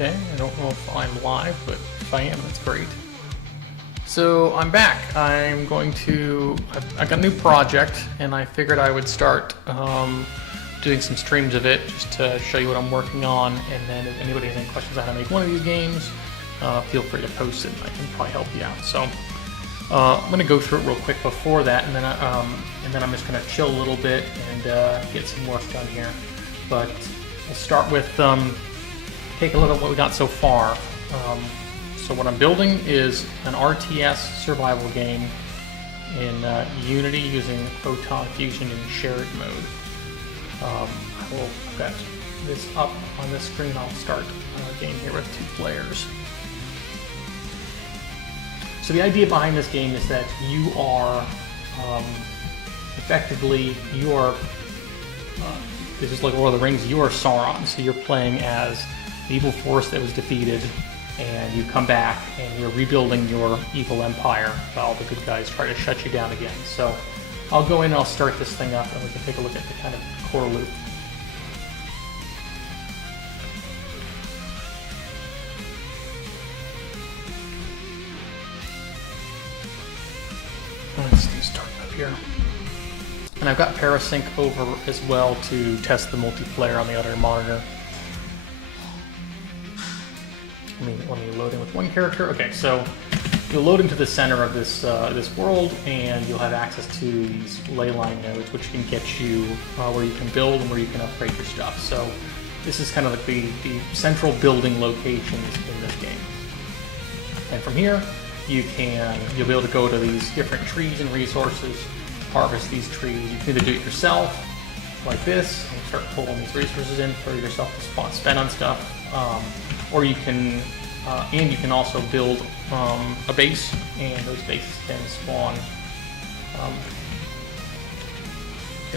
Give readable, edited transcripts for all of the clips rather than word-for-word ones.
Okay, I don't know if I'm live, but if I am, that's great. So I'm back. I've got a new project, and I figured I would start doing some streams of it just to show you what I'm working on. And then if anybody has any questions on how to make one of these games, feel free to post it, and I can probably help you out. So I'm going to go through it real quick before that, and then I'm just going to chill a little bit and get some work done here. But we'll start with take a look at what we got so far. So what I'm building is an RTS survival game in Unity using photon fusion in shared mode. I've got this up on this screen. I'll start a game here with 2 players. So the idea behind this game is that you are this is like Lord of the Rings, you are Sauron, so you're playing as the evil force that was defeated, and you come back and you're rebuilding your evil empire while the good guys try to shut you down again. So I'll go in and I'll start this thing up, and we can take a look at the kind of core loop. Let's start up here. And I've got Parasync over as well to test the multiplayer on the other monitor. Let me load in with one character. Okay, so you'll load into the center of this this world, and you'll have access to these ley line nodes, which can get you where you can build and where you can upgrade your stuff. So this is kind of like the central building locations in this game. And from here, you'll be able to go to these different trees and resources, harvest these trees. You can either do it yourself, like this, and start pulling these resources in for yourself to spend on stuff, or you can also build a base, and those bases can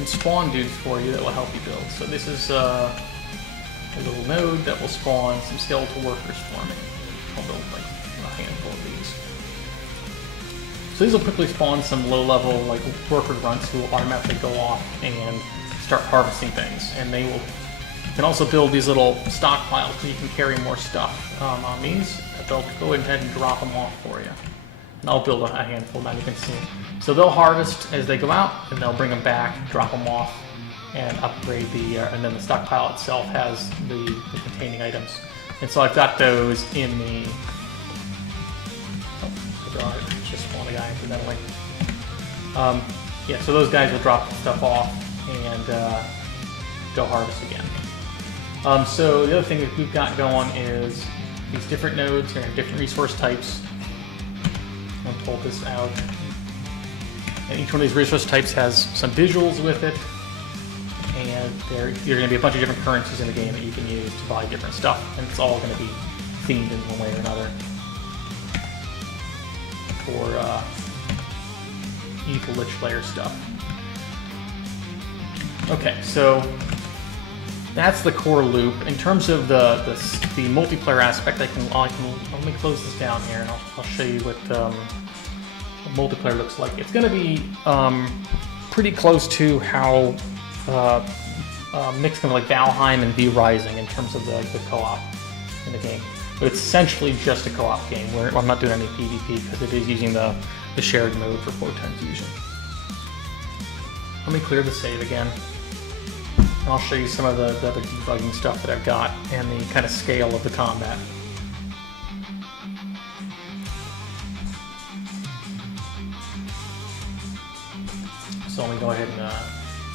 spawn dudes for you that will help you build. So this is a little node that will spawn some skeletal workers for me. I'll build like a handful of these. So these will quickly spawn some low-level like worker grunts who will automatically go off and start harvesting things, and you can also build these little stockpiles so you can carry more stuff on these. They'll go ahead and drop them off for you. And I'll build a handful now, you can see. So they'll harvest as they go out, and they'll bring them back, drop them off, and upgrade and then the stockpile itself has the containing items. And so I've got those in the... just spawned a guy incidentally. Yeah, so those guys will drop the stuff off and go harvest again. So the other thing that we've got going is these different nodes and different resource types. I'll pull this out. And each one of these resource types has some visuals with it. And there are going to be a bunch of different currencies in the game that you can use to buy different stuff. And it's all going to be themed in one way or another for evil Lich Layer stuff. Okay, so that's the core loop. In terms of the multiplayer aspect, let me close this down here, and I'll show you what multiplayer looks like. It's going to be pretty close to how mixed kind of like Valheim and V Rising in terms of the co-op in the game. But it's essentially just a co-op game where I'm not doing any PvP because it is using the shared mode for photon fusion. Let me clear the save again. And I'll show you some of the other debugging stuff that I've got and the kind of scale of the combat. So let me go ahead and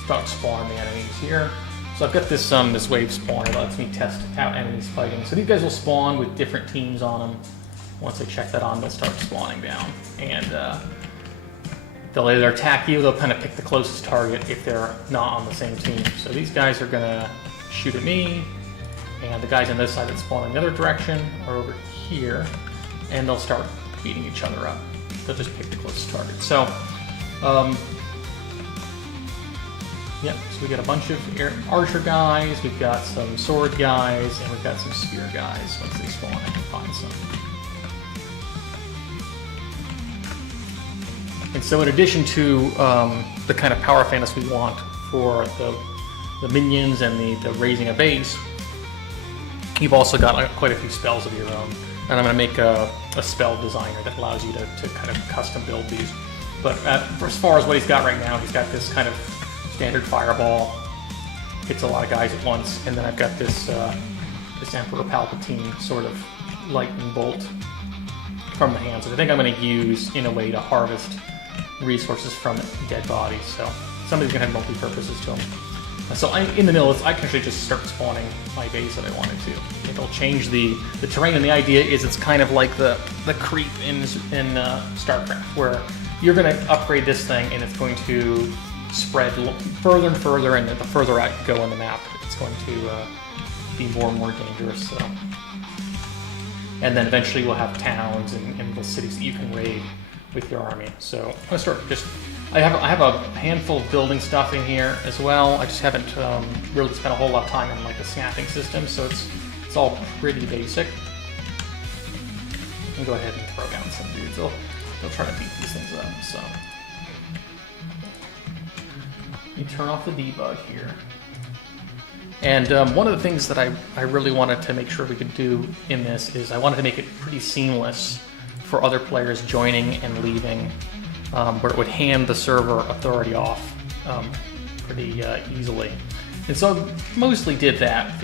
start spawning the enemies here. So I've got this this wave spawner that lets me test out enemies fighting. So these guys will spawn with different teams on them. Once I check that on, they'll start spawning down. And they'll either attack you, they'll kind of pick the closest target if they're not on the same team. So these guys are going to shoot at me, and the guys on this side that spawn in the other direction are over here, and they'll start beating each other up. They'll just pick the closest target. So, yeah, so we got a bunch of archer guys, we've got some sword guys, and we've got some spear guys. Once they spawn, I can find some. And so in addition to the kind of power fantasy we want for the minions and the raising a base, You've also got quite a few spells of your own, and I'm going to make a spell designer that allows you to kind of custom build these. But as far as what he's got right now, he's got this kind of standard fireball, hits a lot of guys at once, and then I've got this Emperor Palpatine sort of lightning bolt from the hands that I think I'm going to use in a way to harvest resources from dead bodies. So somebody's going to have multi-purposes to them. So in the middle, I can actually just start spawning my base if I wanted to. It'll change the terrain, and the idea is it's kind of like the creep in StarCraft, where you're going to upgrade this thing, and it's going to spread further and further, and the further out you go on the map, it's going to be more and more dangerous. So. And then eventually we'll have towns and little cities that you can raid with your army. So I'm going to start I have a handful of building stuff in here as well. I just haven't really spent a whole lot of time in like the snapping system, so it's all pretty basic. I'm going to go ahead and throw down some dudes. They'll try to beat these things up. So you turn off the debug here. And one of the things that I really wanted to make sure we could do in this is I wanted to make it pretty seamless for other players joining and leaving, where it would hand the server authority off pretty easily. And so mostly did that.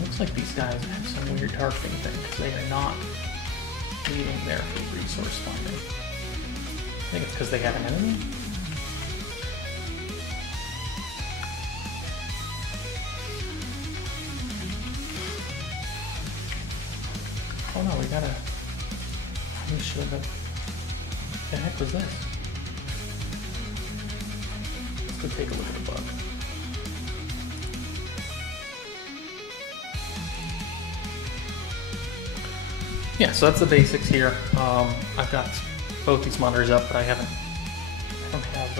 Looks like these guys have some weird targeting thing because they are not leaving there for resource finding. I think it's because they have an enemy. Oh no, we gotta... We should have... What the heck was this? Let's go take a look at the bug. Yeah, so that's the basics here. I've got both these monitors up, but I don't have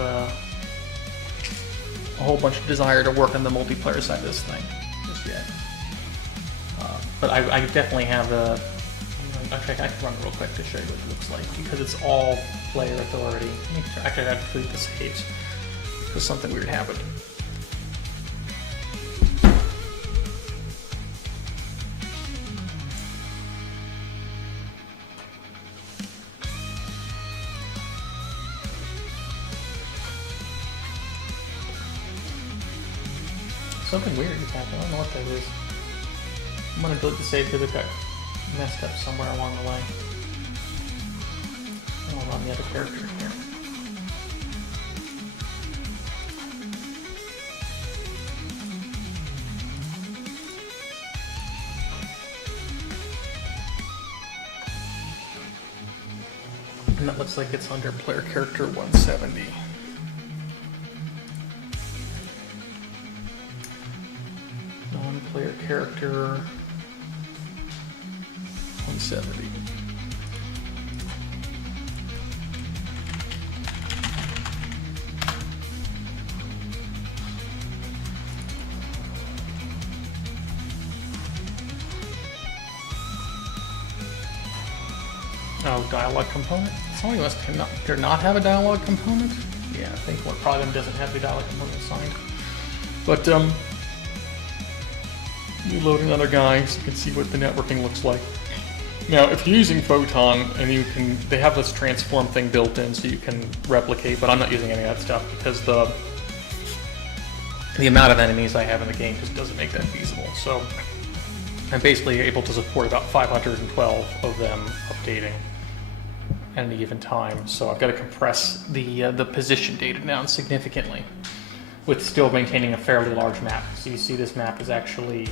a whole bunch of desire to work on the multiplayer side of this thing just yet. But I definitely have the... Actually, I can run it real quick to show you what it looks like, because it's all player authority. Actually, I have to delete the saves, because something weird happened. Something weird is happening. I don't know what that is. I'm going to delete the save because it got messed up somewhere along the way. I'll run the other character here. And that looks like it's under player character 170. Non-player character 170. Oh, dialogue component? Somebody must not have a dialogue component? Yeah, I think one probably them doesn't have the dialogue component assigned. But, you load another guy so you can see what the networking looks like. Now, if you're using Photon, and they have this transform thing built in so you can replicate, but I'm not using any of that stuff because the amount of enemies I have in the game just doesn't make that feasible. So I'm basically able to support about 512 of them updating at any given time. So I've got to compress the position data down significantly, with still maintaining a fairly large map. So you see this map is actually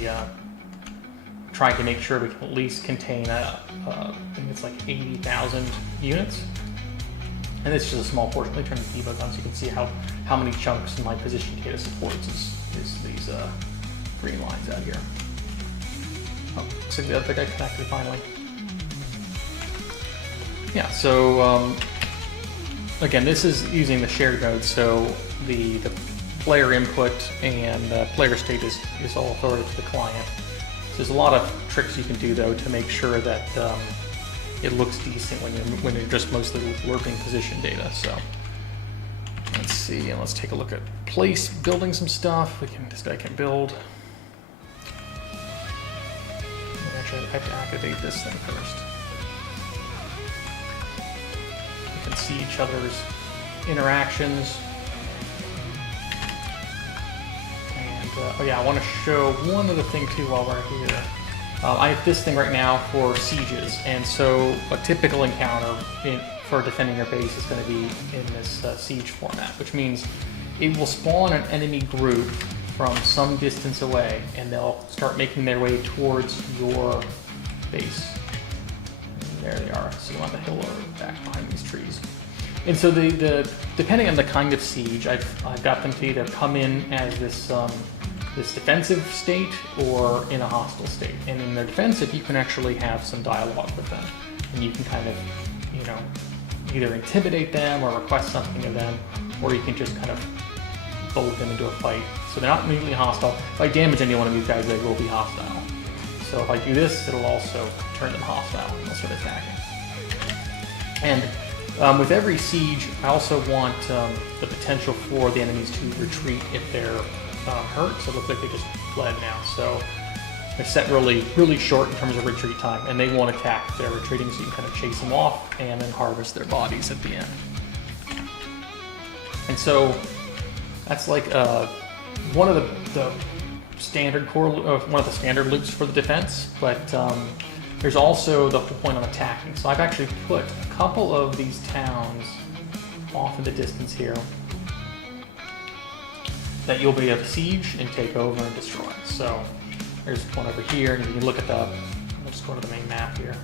trying to make sure we can at least contain, I think it's like 80,000 units. And it's just a small portion. Let me turn the debug on so you can see how many chunks my position data supports is these green lines out here. Oh, looks like the other guy connected finally. Yeah, so again, this is using the shared mode, so the player input and player state is all authority to the client. So there's a lot of tricks you can do though to make sure that it looks decent when you're just mostly warping position data. So let's see, and let's take a look at place building some stuff. This guy can build. Actually, I have to activate this thing first. You can see each other's interactions. And oh yeah, I want to show one other thing too while we're here. I have this thing right now for sieges, and so a typical encounter for defending your base is going to be in this siege format, which means it will spawn an enemy group from some distance away, and they'll start making their way towards your base. And there they are, so on the hill or back behind these trees. And so depending on the kind of siege, I've got them to either come in as this defensive state or in a hostile state. And in their defensive, you can actually have some dialogue with them, and you can kind of, either intimidate them or request something of them, or you can just kind of bullet them into a fight. So they're not immediately hostile. If I damage any one of these guys, they will be hostile. So if I do this, it'll also turn them hostile and they'll start attacking. And with every siege, I also want the potential for the enemies to retreat if they're hurt. So it looks like they just bled now. So they're set really, really short in terms of retreat time, and they won't attack if they're retreating, so you can kind of chase them off and then harvest their bodies at the end. And so that's like one of the standard core, one of the standard loops for the defense, but there's also the whole point on attacking. So I've actually put a couple of these towns off in the distance here that you'll be able to siege and take over and destroy. So there's one over here, and you can look at the, I'll just go to the main map here.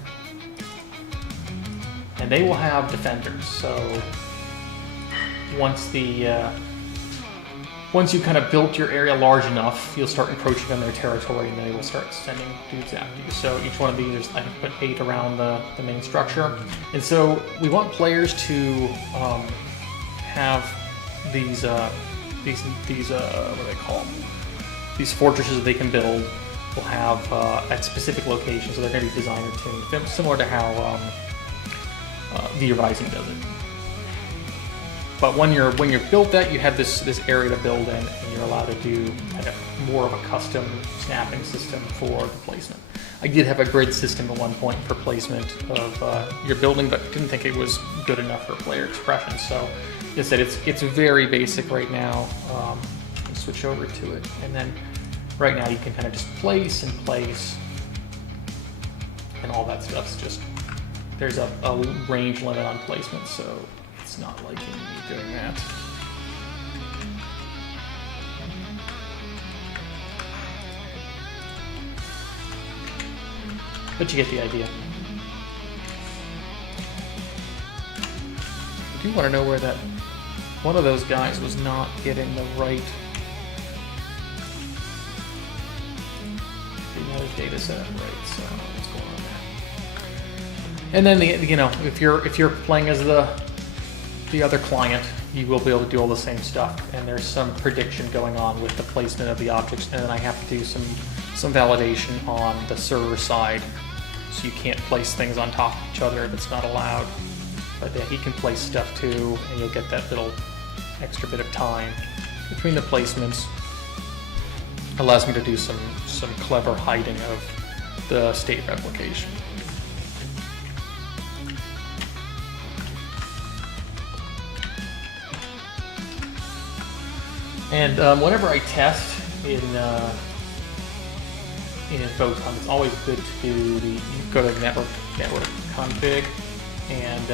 And they will have defenders, so once you kind of built your area large enough, you'll start encroaching on their territory, and they will start sending dudes after you. So each one of these, I have put 8 around the main structure. And so we want players to have these what do they call them? These fortresses that they can build will have at specific locations, so they're going to be designer tuned, similar to how the Rising does it. But when you're built that, you have this area to build in, and you're allowed to do kind of more of a custom snapping system for the placement. I did have a grid system at one point for placement of your building, but didn't think it was good enough for player expression. So I said it's very basic right now. I'll switch over to it, and then right now you can kind of just place, and all that stuff's just, there's a range limit on placement, so it's not liking me doing that. But you get the idea. I do want to know where that one of those guys was not getting the right data set right. So what's going on there? And then if you're playing as the other client, you will be able to do all the same stuff, and there's some prediction going on with the placement of the objects, and then I have to do some validation on the server side, so you can't place things on top of each other if it's not allowed. But he can place stuff too, and you'll get that little extra bit of time between the placements. Allows me to do some clever hiding of the state replication. And whenever I test in Photon, it's always good to go to network config and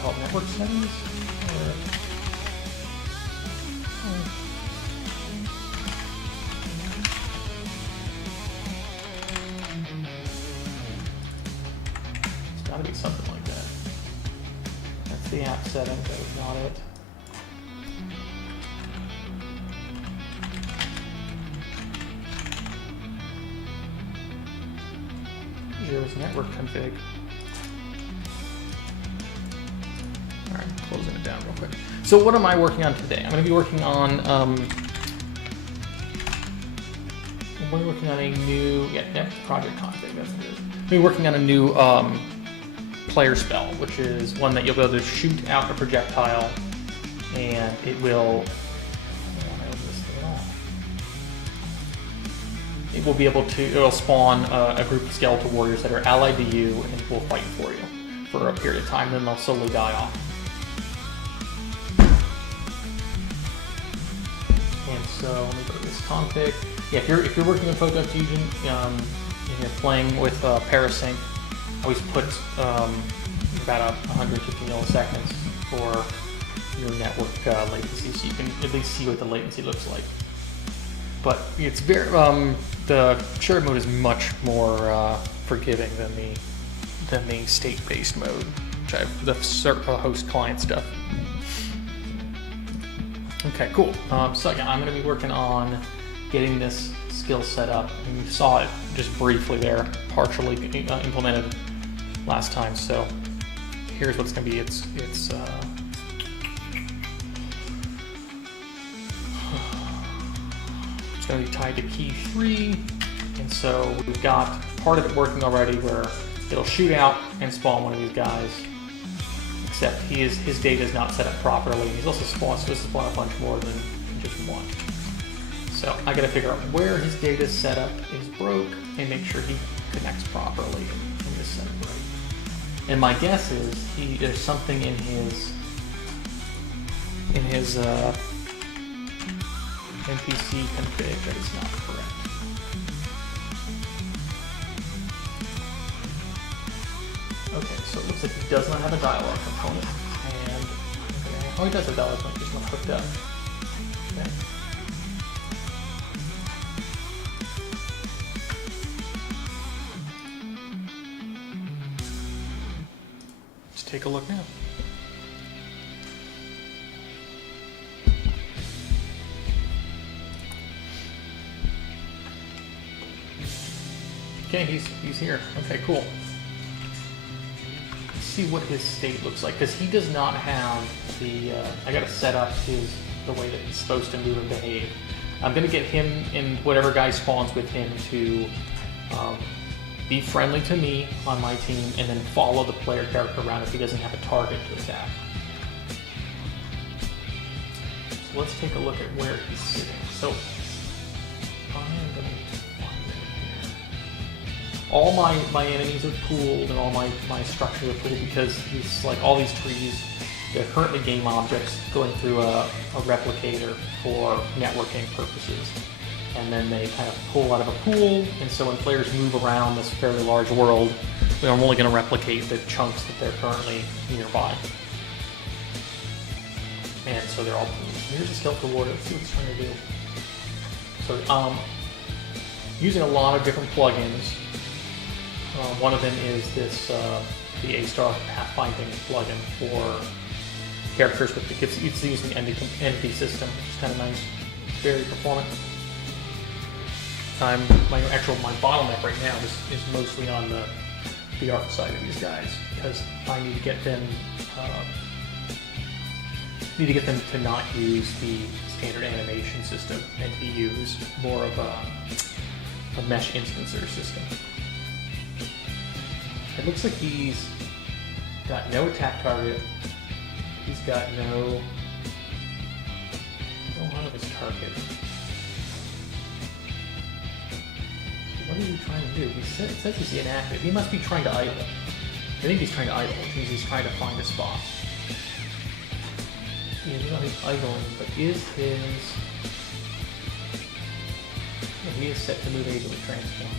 call it network settings. It's got to be something like that. That's the app settings. That was not it. Here's network config. All right, closing it down real quick. So what am I working on today? I'm going to be working on a new project config. That's what it is. I'm going to be working on a new player spell, which is one that you'll be able to shoot out a projectile, and it will. It will be able to. It'll spawn a group of skeletal warriors that are allied to you and will fight for you for a period of time. Then they'll slowly die off. And so let me go to this config. Yeah, if you're working with Photon Fusion and you're playing with Parasync, always put about 150 milliseconds for your network latency, so you can at least see what the latency looks like. But it's very the shared mode is much more forgiving than the state-based mode, which I have the host client stuff. Okay, cool. So again, I'm going to be working on getting this skill set up, and you saw it just briefly there, partially implemented last time. So here's what's going to be. It's going to be tied to key 3, and so we've got part of it working already where it'll shoot out and spawn one of these guys, except his data is not set up properly. He's also supposed to spawn a bunch more than just one. So I got to figure out where his data setup is broke and make sure he connects properly and is set up right. And my guess is there's something in his NPC config that is not correct. Okay, so it looks like he does not have a dialogue component, and oh, he does have a dialogue component, just not hooked up. Okay. Let's take a look now. Okay, he's here. Okay, cool. Let's see what his state looks like, because he does not have the. I got to set up the way that he's supposed to move and behave. I'm gonna get him and whatever guy spawns with him to be friendly to me on my team, and then follow the player character around if he doesn't have a target to attack. So let's take a look at where he's sitting. So I'm gonna. All my enemies are pooled and all my structures are pooled because it's like all these trees, they're currently game objects going through a replicator for networking purposes. And then they kind of pull out of a pool, and so when players move around this fairly large world, I'm only going to replicate the chunks that they're currently nearby. And so they're all pooled. Here's a skeletal warrior. Let's see what it's trying to do. So using a lot of different plugins. One of them is this the A-Star pathfinding plugin for characters with it's using the entity system, which is kind of nice. It's very performant. My bottleneck right now is mostly on the art side of these guys, because I need to get them to not use the standard animation system and to use more of a mesh instancer system. It looks like he's got no attack target. He's got no one of his target. What are you trying to do? It says he's inactive. He must be trying to idle. I think he's trying to idle, which means he's trying to find a spot. Yeah, he's idling, but is his... Yeah, he is set to move able to transform.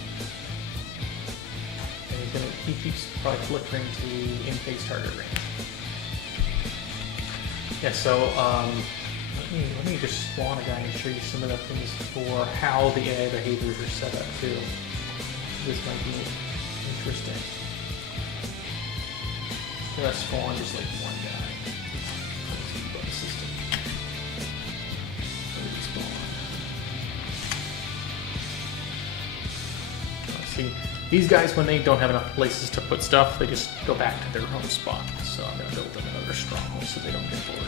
He keeps probably flickering to in-phase target range. Yeah, so let me just spawn a guy and show you some of the things for how the AI behaviors are set up too. This might be interesting. So let's spawn just like one guy. Let's see about the system. Let's see. These guys, when they don't have enough places to put stuff, they just go back to their home spot. So I'm going to build them another stronghold so they don't get bored.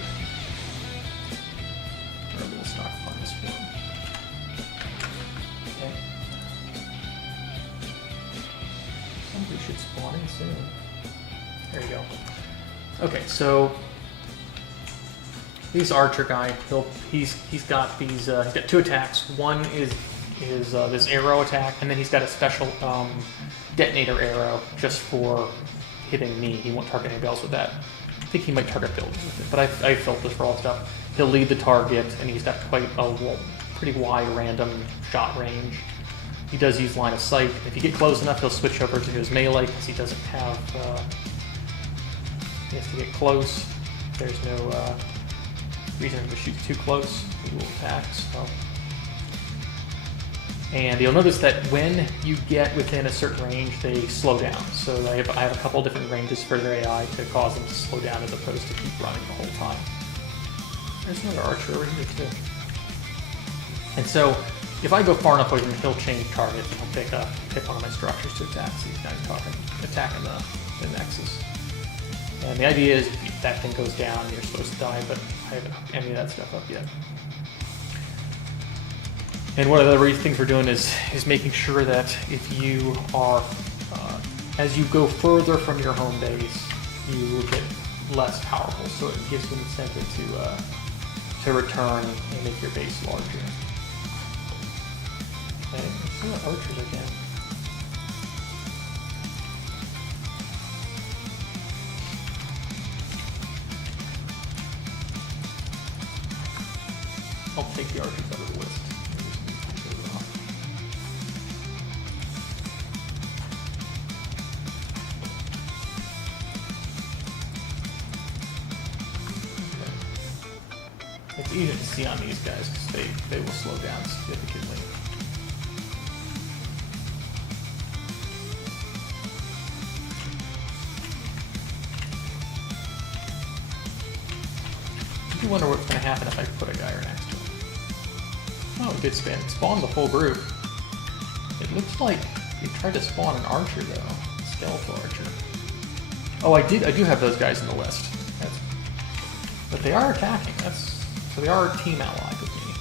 Or a little stockpile this one. Okay. Somebody should spawn in soon. There Okay, so this archer guy, he's got these he's got two attacks. One is this arrow attack, and then he's got a special detonator arrow just for hitting me. He won't target anybody else with that. I think he might target buildings with it, but I felt this for all stuff. He'll lead the target, and he's got quite a pretty wide random shot range. He does use line of sight. If you get close enough, he'll switch over to his melee because he doesn't have. He has to get close. There's no reason to shoot too close. He will attack. So. And you'll notice that when you get within a certain range, they slow down. So I have a couple different ranges for their AI to cause them to slow down as opposed to keep running the whole time. There's another archer over here too. And so if I go far enough away from him, he'll change target and he'll pick one of my structures to attack. So he's now attacking the nexus. And the idea is if that thing goes down, you're supposed to die, but I haven't hooked any of that stuff up yet. And one of the other things we're doing is making sure that if you are, as you go further from your home base, you will get less powerful. So it gives you an incentive to return and make your base larger. Okay, let's see what archers again. I'll take the archers out of the list. It's easy to see on these guys because they will slow down significantly. I do wonder what's going to happen if I put a guy right next to him. Oh, it did spawn the whole group. It looks like it tried to spawn an archer though, a skeletal archer. Oh, I do have those guys in the list. But they are attacking. So they are a team ally with me.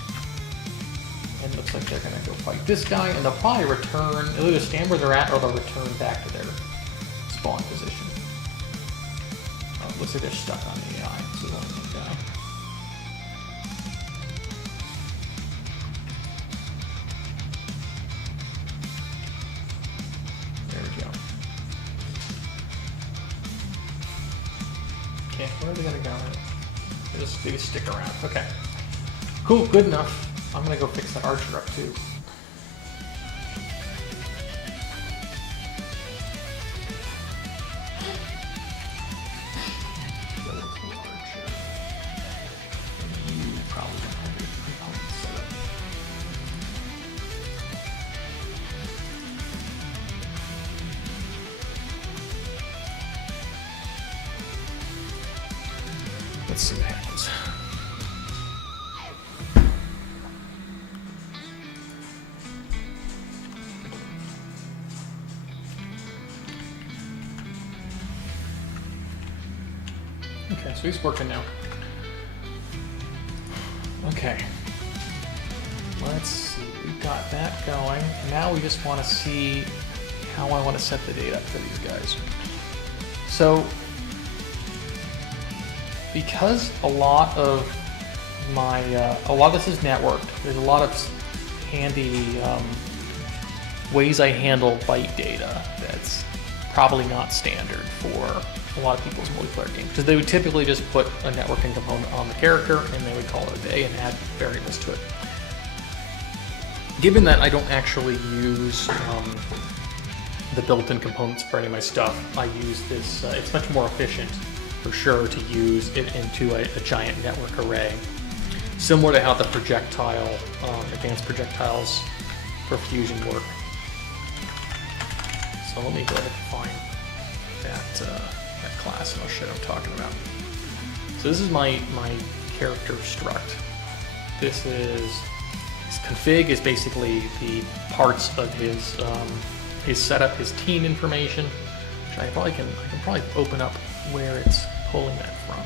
And it looks like they're going to go fight this guy, and they'll probably return. They'll either stand where they're at, or they'll return back to their spawn position. Oh, it looks like they're stuck on the AI, so they'll only die. There we go. Okay, where are they going to go? They just stick around. Okay. Cool, good enough. I'm gonna go fix that archer up too. You probably don't have your components set up. Let's see what happens. Okay, so he's working now. Okay. Let's see, we've got that going. Now we just want to see how I want to set the data up for these guys. So, because a lot of this is networked, there's a lot of handy ways I handle byte data that's probably not standard for a lot of people's multiplayer games. Because they would typically just put a networking component on the character and they would call it a day and add variables to it. Given that I don't actually use the built-in components for any of my stuff, I use this, it's much more efficient for sure to use it into a giant network array. Similar to how the projectile, advanced projectiles for fusion work. So let me go ahead and find that class and I'll show you what I'm talking about. So this is my character struct. This config is basically the parts of his setup, his team information, which I can probably open up where it's pulling that from.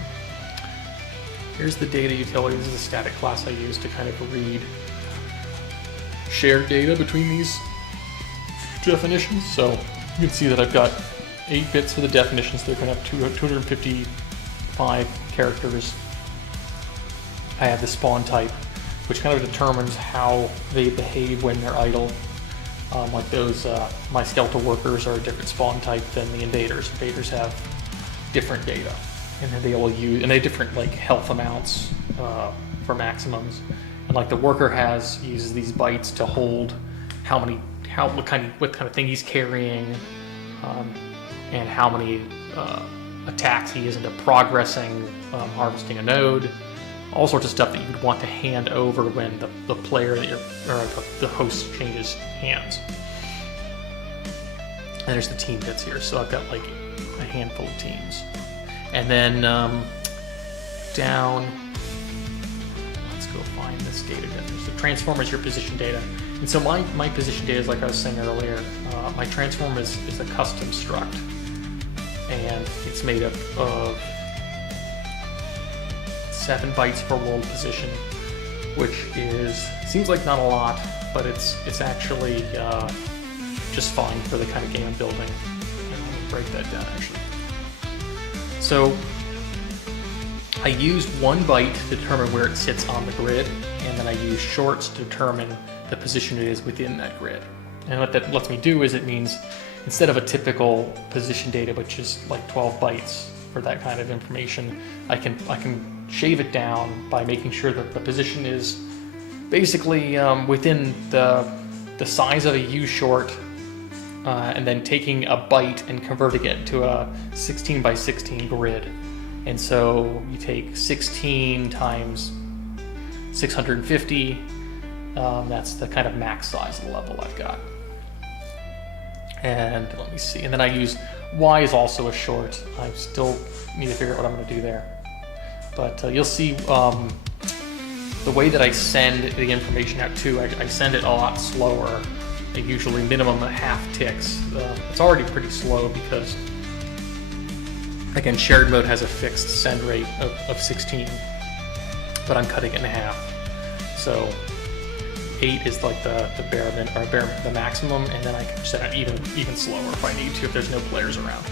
Here's the data utility. This is a static class I use to kind of read shared data between these definitions. So you can see that I've got 8 bits for the definitions. They're going to have 250 5 characters, I have the spawn type, which kind of determines how they behave when they're idle. Like those, my skeletal workers are a different spawn type than the invaders. Invaders have different data, and then they all use, and they have different like health amounts for maximums. And like the worker uses these bytes to hold what kind of thing he's carrying, and how many attacks he is into progressing, harvesting a node. All sorts of stuff that you would want to hand over when the player that the host changes hands. And there's the team bits here, so I've got like a handful of teams. And then down, let's go find this data. So transform is your position data. And so my position data is, like I was saying earlier, my transform is a custom struct. And it's made up of 7 bytes per world position, which seems like not a lot, but it's actually just fine for the kind of game I'm building. And I'll break that down actually. So I use 1 byte to determine where it sits on the grid, and then I use shorts to determine the position it is within that grid. And what that lets me do is, it means instead of a typical position data, which is like 12 bytes for that kind of information, I can shave it down by making sure that the position is basically within the size of a U short, and then taking a byte and converting it to a 16 by 16 grid. And so you take 16 times 650, that's the kind of max size of the level I've got. And let me see, and then I use Y is also a short. I still need to figure out what I'm going to do there. But you'll see the way that I send the information out too, I send it a lot slower, usually minimum of half ticks. It's already pretty slow because, again, shared mode has a fixed send rate of 16, but I'm cutting it in half. So 8 is like the the maximum, and then I can set it even slower if I need to, if there's no players around.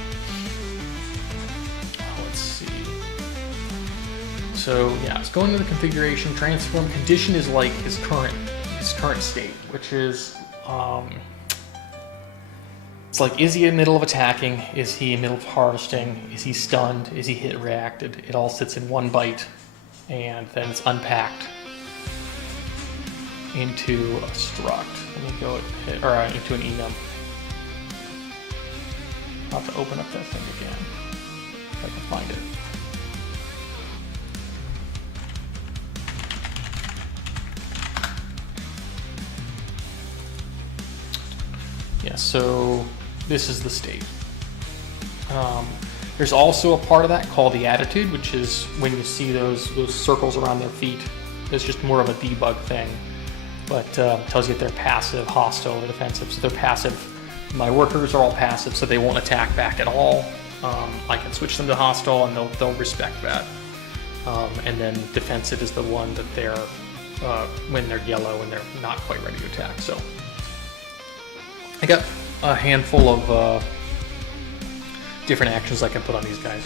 Let's see. So yeah, let's go into the configuration. Transform condition is like his current state, which is it's like, is he in the middle of attacking? Is he in the middle of harvesting? Is he stunned? Is he hit reacted? It all sits in 1 byte, and then it's unpacked into a struct. Let me go into an enum. I'll have to open up that thing again if I can find it. Yeah, so this is the state. There's also a part of that called the attitude, which is when you see those circles around their feet. It's just more of a debug thing, but tells you if they're passive, hostile, or defensive. So they're passive. My workers are all passive, so they won't attack back at all. I can switch them to hostile, and they'll respect that. And then defensive is the one that they're when they're yellow and they're not quite ready to attack. So I got a handful of different actions I can put on these guys.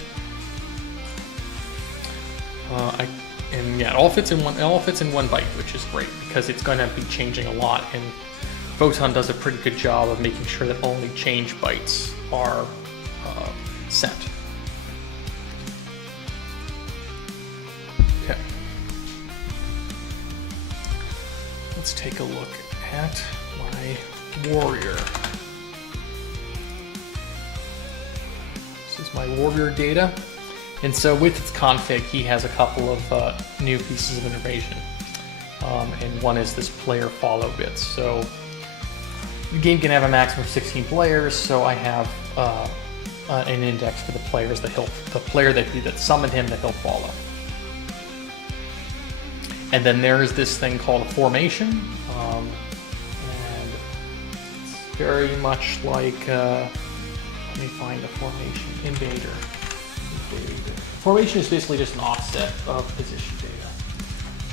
And yeah, it all fits in one byte, which is great because it's going to be changing a lot, and Photon does a pretty good job of making sure that only change bytes are sent. Okay. Let's take a look at my warrior. This is my warrior data. And so with its config, he has a couple of new pieces of information. And one is this player follow bits. So the game can have a maximum of 16 players, so I have an index for the players that the player that summoned him that he'll follow. And then there's this thing called a formation. And it's very much like, let me find the formation, invader. Formation is basically just an offset of position data.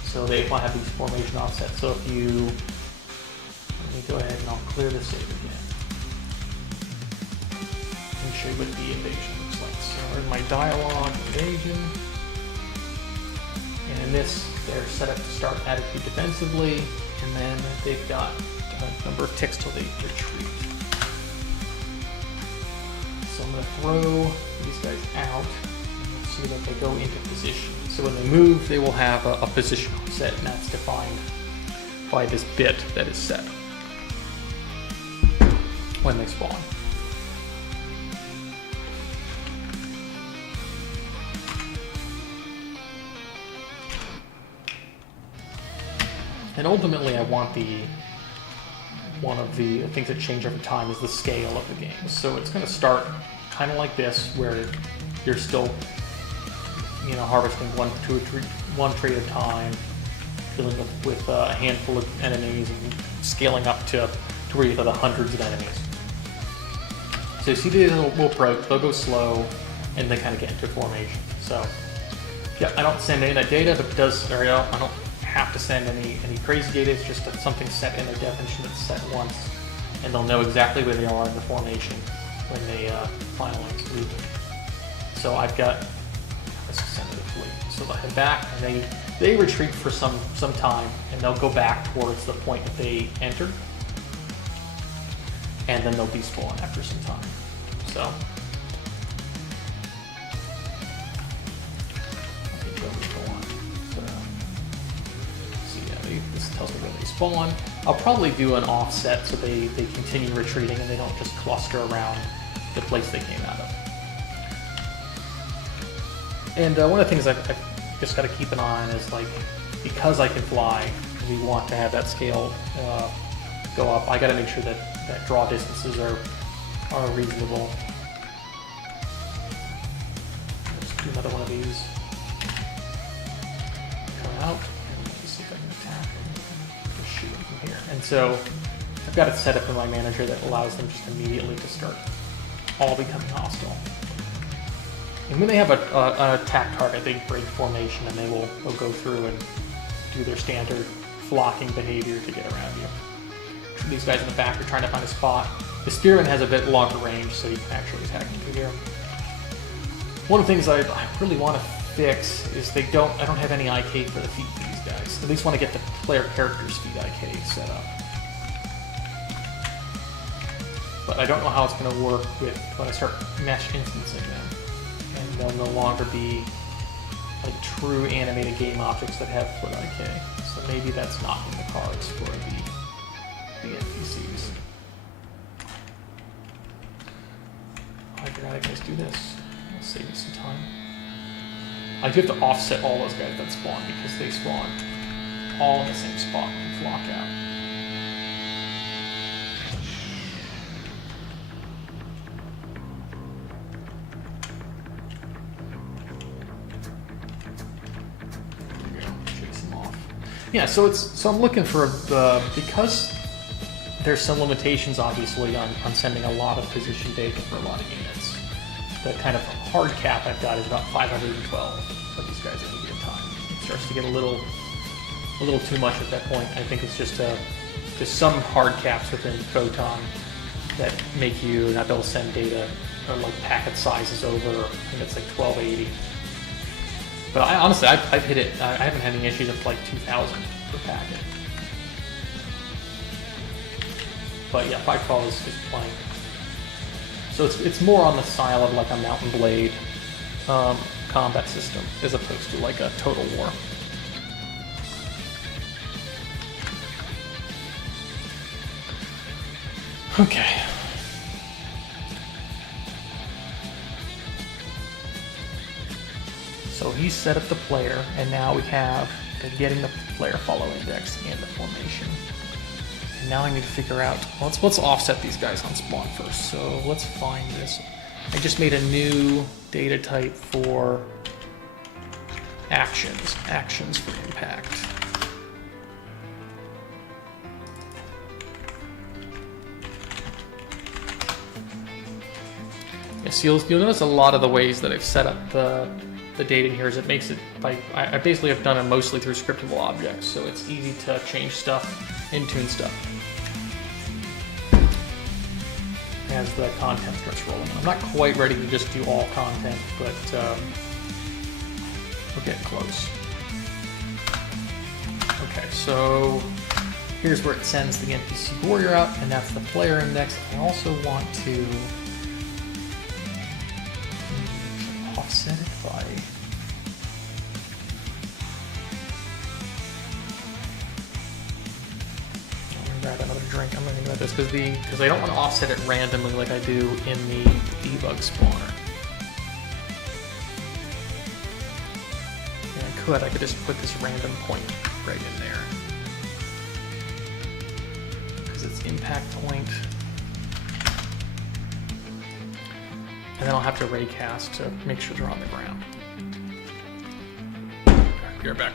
So they want to have these formation offsets. So if you, let me go ahead and I'll clear the save again. And show you what the invasion looks like. So in my dialogue invasion. And in this, they're set up to start attitude defensively, and then they've got a number of ticks till they retreat. So I'm going to throw these guys out and see that they go into position. So when they move, they will have a position set, and that's defined by this bit that is set when they spawn. And ultimately, I want one of the things that change over time is the scale of the game. So it's going to start kind of like this, where you're still, harvesting one tree at a time, dealing with a handful of enemies, and scaling up to where you have the hundreds of enemies. So you see these will approach, they'll go slow, and they kind of get into formation. So yeah, I don't send any of that data, but it does, I don't have to send any crazy data. It's just something set in their definition that's set once, and they'll know exactly where they are in the formation when they finalize movement. So I've got, let's send it a fleet. So they'll head back, and they retreat for some time, and they'll go back towards the point that they entered, and then they'll despawn after some time. So this tells me where they spawn. I'll probably do an offset so they continue retreating and they don't just cluster around the place they came out of. And one of the things I've just got to keep an eye on is, like, because I can fly, we want to have that scale go up. I got to make sure that draw distances are reasonable. Let's do another one of these. Come out. And so I've got it set up in my manager that allows them just immediately to start all becoming hostile. And when they have an attack target, they break formation and they'll go through and do their standard flocking behavior to get around you. So these guys in the back are trying to find a spot. The spearman has a bit longer range, so you can actually attack him through here. One of the things I really want to fix is I don't have any IK for the feet for these guys. At least want to get the player character's feet IK set up. But I don't know how it's going to work with when I start mesh instancing them. And they'll no longer be like true animated game objects that have foot IK. So maybe that's not in the cards for the NPCs. I forgot I can just do this. I'll save you some time. I do have to offset all those guys that spawn because they spawn all in the same spot and flock out. There you go, chase them off. Yeah, so I'm looking for because there's some limitations obviously on sending a lot of position data for a lot of units. The kind of hard cap I've got is about 512 of these guys at any given time. It starts to get a little too much at that point. I think it's just there's some hard caps within Photon that make you not be able to send data, or like packet sizes over, I think it's like 1280. But honestly, I've hit it. I haven't had any issues up to like 2000 per packet. But yeah, 512 is plenty. So it's more on the style of like a Mountain Blade combat system as opposed to like a Total War. Okay. So he's set up the player, and now we have getting the player follow index and the formation. And now I need to figure out, let's offset these guys on spawn first. So let's find this. I just made a new data type for actions for impact. Yes, you'll notice a lot of the ways that I've set up the data here is it makes it like I basically have done it mostly through scriptable objects, so it's easy to change stuff and tune stuff. as the content starts rolling. I'm not quite ready to just do all content, but we're getting close. Okay, so here's where it sends the NPC warrior out, and that's the player index. I also want to offset it by... grab another drink. I'm going to think about this because I don't want to offset it randomly like I do in the debug spawner. Yeah, I could just put this random point right in there because it's impact point, and then I'll have to raycast to make sure they're on the ground. Okay, be right back.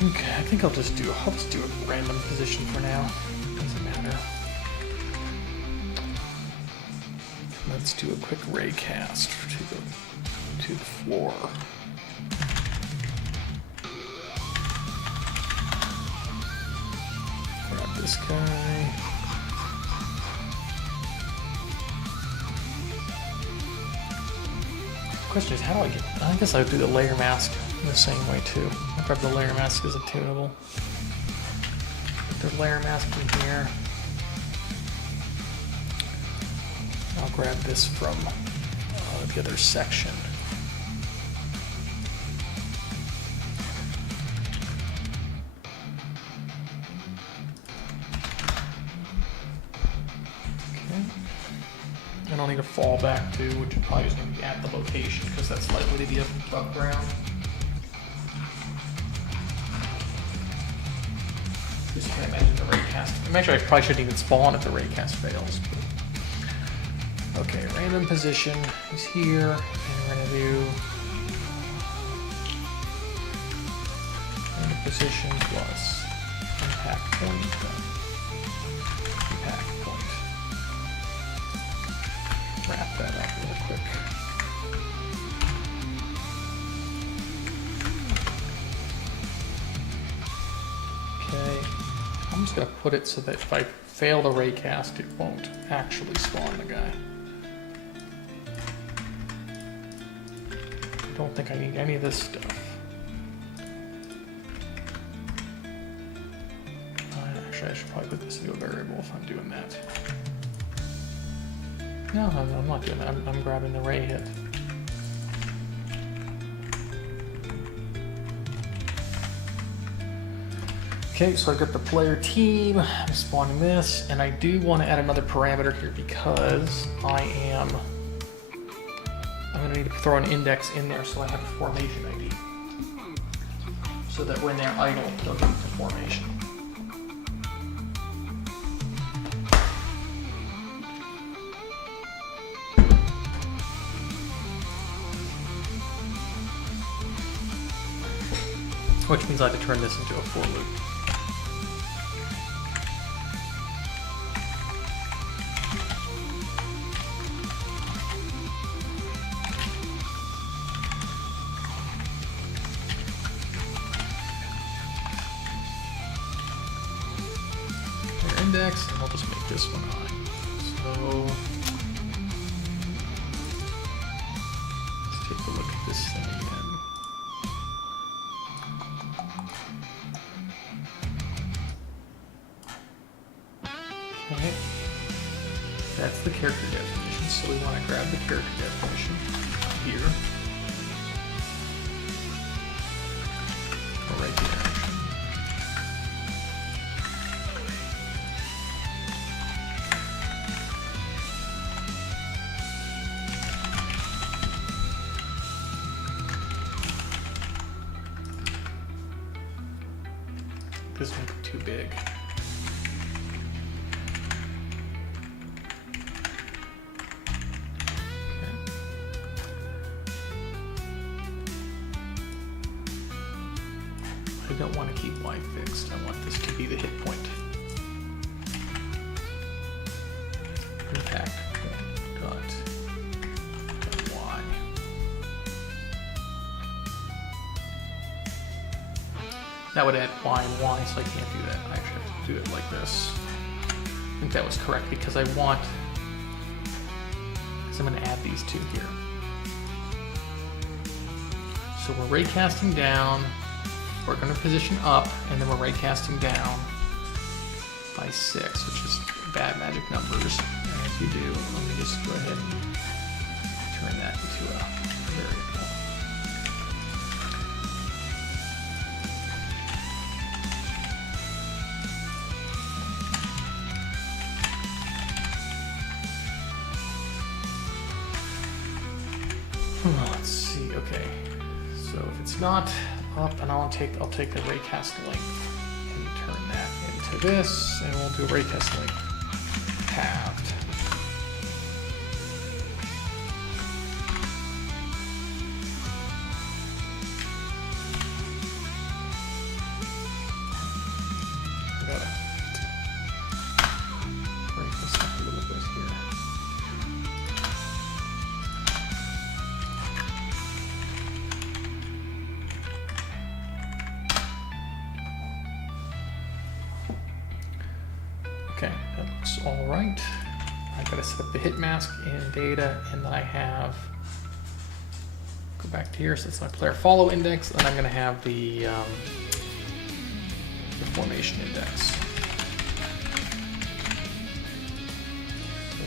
Okay, I think I'll just do a random position for now. Doesn't matter. Let's do a quick ray cast to the floor. Grab this guy. Question is, how do I get? I guess I would do the layer mask the same way too. I'll grab the layer mask as a tunable. Put the layer mask in here. I'll grab this from the other section. Okay. And I'll need a fallback too, which will probably just need to be at the location because that's likely to be above ground. Just can't imagine the raycast. Actually, I probably shouldn't even spawn if the raycast fails. But... okay, random position is here, and we're gonna do random position plus impact point. Impact point. Wrap that up real quick. Okay, I'm just gonna put it so that if I fail to raycast, it won't actually spawn the guy. I don't think I need any of this stuff. Actually, I should probably put this into a variable if I'm doing that. No, I'm not doing that. I'm grabbing the ray hit. Okay, so I've got the player team. I'm spawning this, and I do want to add another parameter here because I'm going to need to throw an index in there so I have a formation ID. So that when they're idle, they'll get to formation. which means I have to turn this into a for loop. Index, and I'll just make this one I. So let's take a look at this thing again. Okay, that's the character definition. So we want to grab the character definition here, or right here. This might be too big. Okay. I don't want to keep Y fixed. I want this to be the hit point. Impact point dot Y. That would add Y and Y, so I can't do that. I actually have to do it like this. I think that was correct because I'm going to add these two here. So we're raycasting down, we're going to position up, and then we're raycasting down by 6, which is bad magic numbers. And as you do, let me just go ahead and turn that into a variable. Let's see. Okay, so if it's not up, and I'll take the raycast length and turn that into this, and we'll do a raycast length halved. I gotta break this up a little bit here. Okay, that looks all right. I gotta set up the hit mask in data, and then I have, go back to here, so it's my player follow index, and I'm gonna have the formation index. So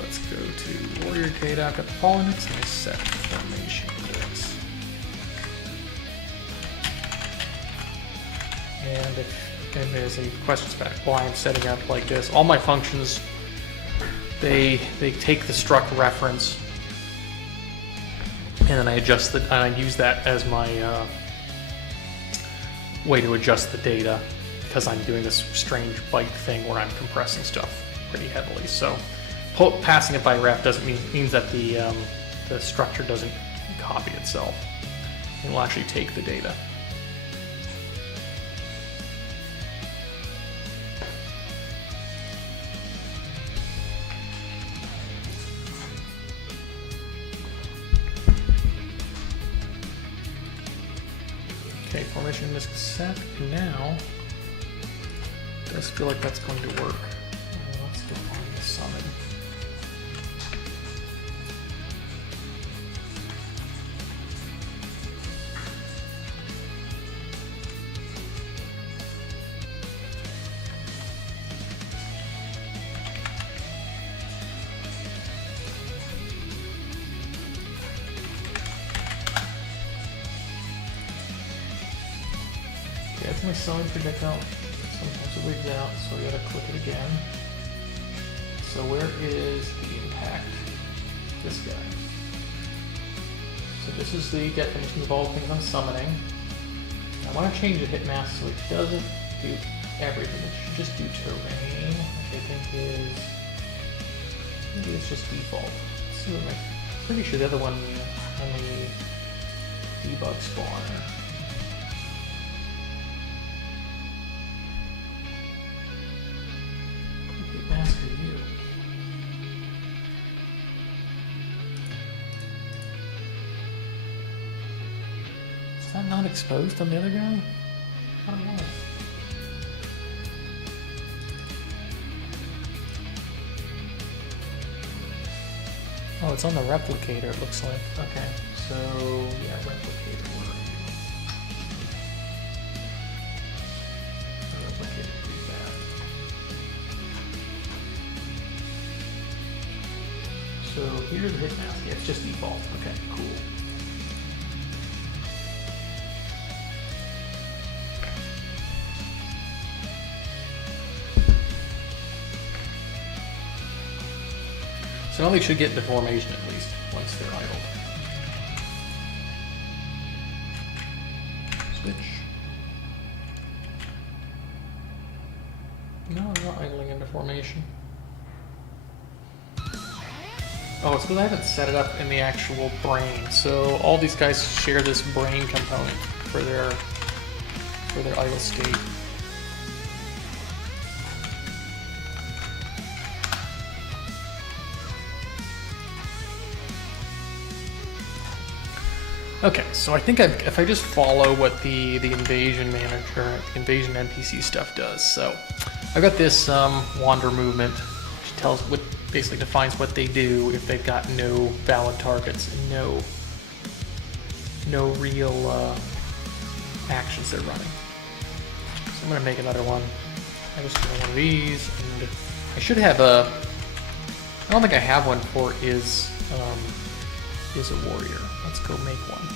let's go to warrior data. I've got the follow index, and I set the formation index. And if there's any questions about why I'm setting up like this, all my functions, they take the struct reference, and then I adjust the, and I use that as my way to adjust the data, because I'm doing this strange byte thing where I'm compressing stuff pretty heavily. So passing it by ref doesn't means that the structure doesn't copy itself. It will actually take the data. Okay, formation index is set. Now, it does feel like that's going to work. Let's define the summon. That's my summon projectile. Sometimes it wigs out, so we gotta click it again. So where is the impact? This guy. So this is the definition of all things I'm summoning. I want to change the hit mask so it doesn't do everything. It should just do terrain, which I think is, maybe it's just default. Let's see what I'm pretty sure the other one on the debug spawner. mask are you? Is that not exposed on the other guy? I don't know. Oh, it's on the replicator, it looks like. Okay, so yeah, replicator, where are you? The replicator would be that. So here's the hit mask. Yeah, it's just default. Okay, cool. So now they should get deformation at least, once they're idled. Switch. No, I'm not idling in deformation. Oh, it's because I haven't set it up in the actual brain. So all these guys share this brain component for their idle state. Okay, so I think if I just follow what the invasion manager, the invasion NPC stuff does. So I've got this wander movement, which basically defines what they do if they've got no valid targets and no real actions they're running. So I'm gonna make another one. I just do one of these, and I should have I don't think I have one for is a warrior. Let's go make one.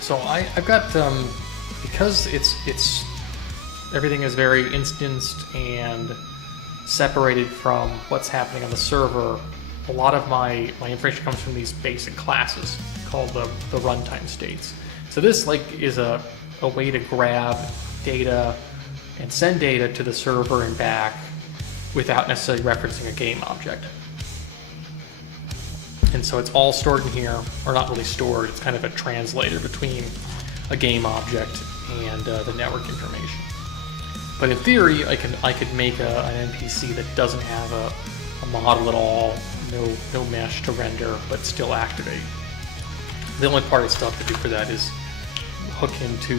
So I've got because it's everything is very instanced and separated from what's happening on the server. A lot of my information comes from these basic classes called the runtime states. So this is a way to grab data and send data to the server and back without necessarily referencing a game object. And so it's all stored in here, or not really stored, it's kind of a translator between a game object and the network information. But in theory, I could make an NPC that doesn't have a model at all, no mesh to render, but still activate. The only part I still have to do for that is hook into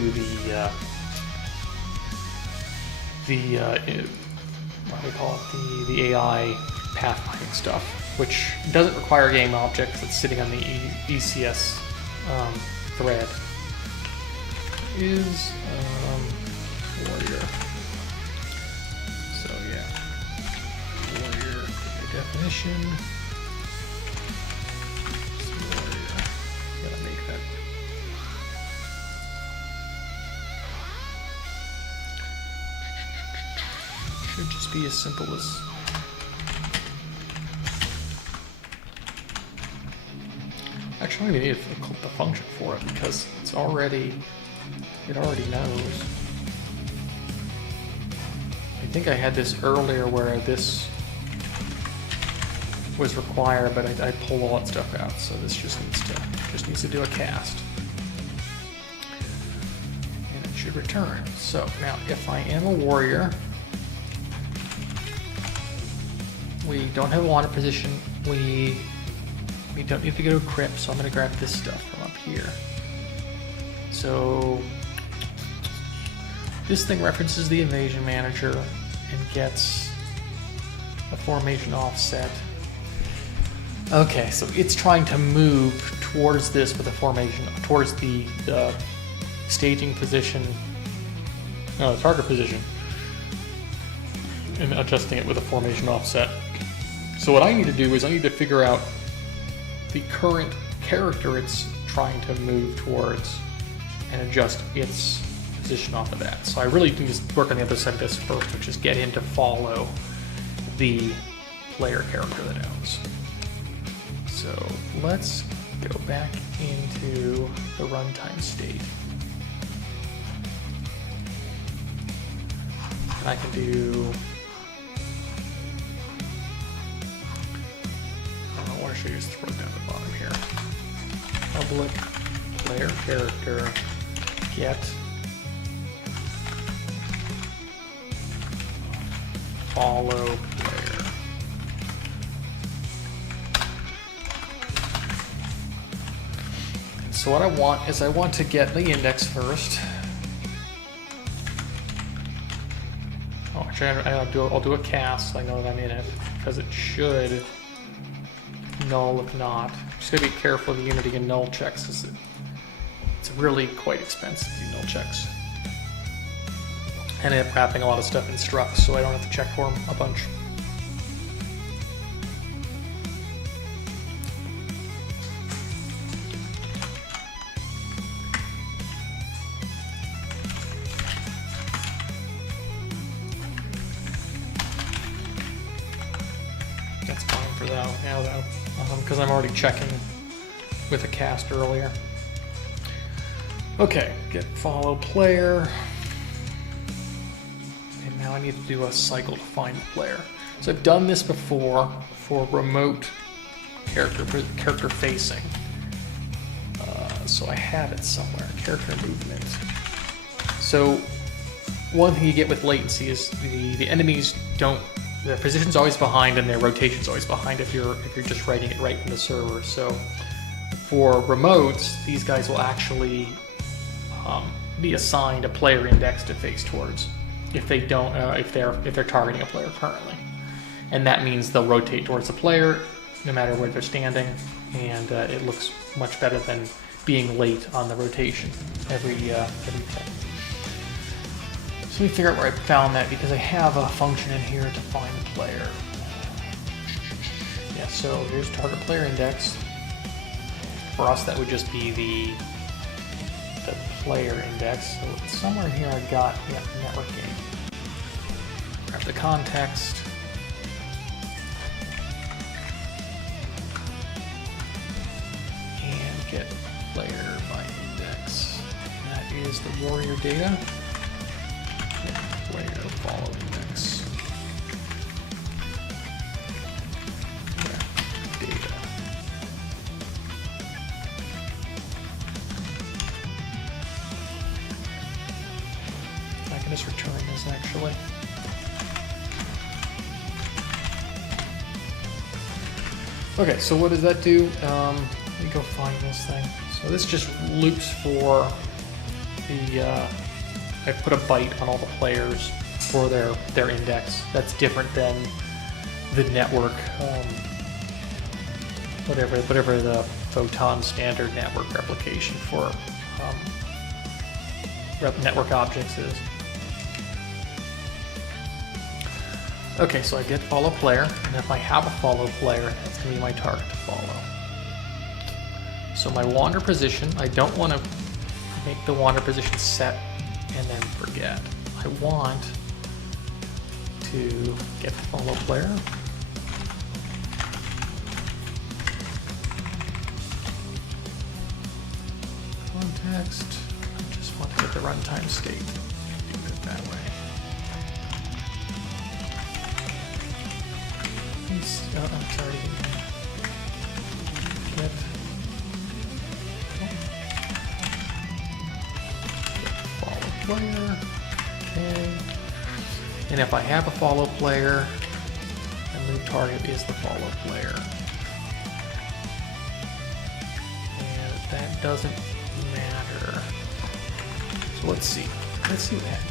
what do we call it, the AI pathfinding stuff, which doesn't require a game object that's sitting on the ECS thread. Is warrior. So yeah, warrior definition. Warrior. Gotta make that. Should just be as simple as. Actually, I need the function for it because it already knows. I think I had this earlier where this was required, but I pulled all that stuff out. So this just needs to do a cast, and it should return. So now, if I am a warrior, we don't have a wander position. We don't need to go to crypt, so I'm going to grab this stuff from up here. So this thing references the invasion manager and gets a formation offset. Okay, so it's trying to move towards this with a formation, towards the staging position, no, the target position, and adjusting it with a formation offset. So what I need to do is I need to figure out the current character it's trying to move towards and adjust its position off of that. So I really need to work on the other side of this first, which is get him to follow the player character that owns. So let's go back into the runtime state. And I can do, I don't know what I should use, throw it down the bottom here. Public player character get follow player. So what I want is I want to get the index first. Oh, actually, I'll do a cast. I know that I'm in it because it should null if not. Just gotta be careful of the Unity and null checks. It's really quite expensive to do null checks. And I end up wrapping a lot of stuff in structs, so I don't have to check for them a bunch. That's fine for that now, though, because I'm already checking with a cast earlier. Okay, get follow player. And now I need to do a cycle to find the player. So I've done this before for remote character facing. So I have it somewhere, character movement. So one thing you get with latency is the enemies don't, their position's always behind and their rotation's always behind if you're just writing it right from the server. So for remotes, these guys will actually be assigned a player index to face towards if they don't if they're targeting a player currently, and that means they'll rotate towards the player no matter where they're standing, and it looks much better than being late on the rotation every time. So let me figure out where I found that, because I have a function in here to find the player. Yeah, so here's target player index. For us, that would just be the player index. So it's somewhere here I got network game. Grab the context. And get player by index. And that is the warrior data. Get player follow index. Data. I can just return this actually. Okay, so what does that do? Let me go find this thing. So this just loops for the, I put a byte on all the players for their index. That's different than the network, whatever the photon standard network replication for network objects is. Okay, so I get follow player, and if I have a follow player, that's going to be my target to follow. So my wander position, I don't want to make the wander position set and then forget. I want to get the follow player. Context, I just want to get the runtime state. Do it that way. I'm sorry. Get follow player. Okay. And if I have a follow player, the new target is the follow player. And that doesn't matter. So let's see. Let's see what happens.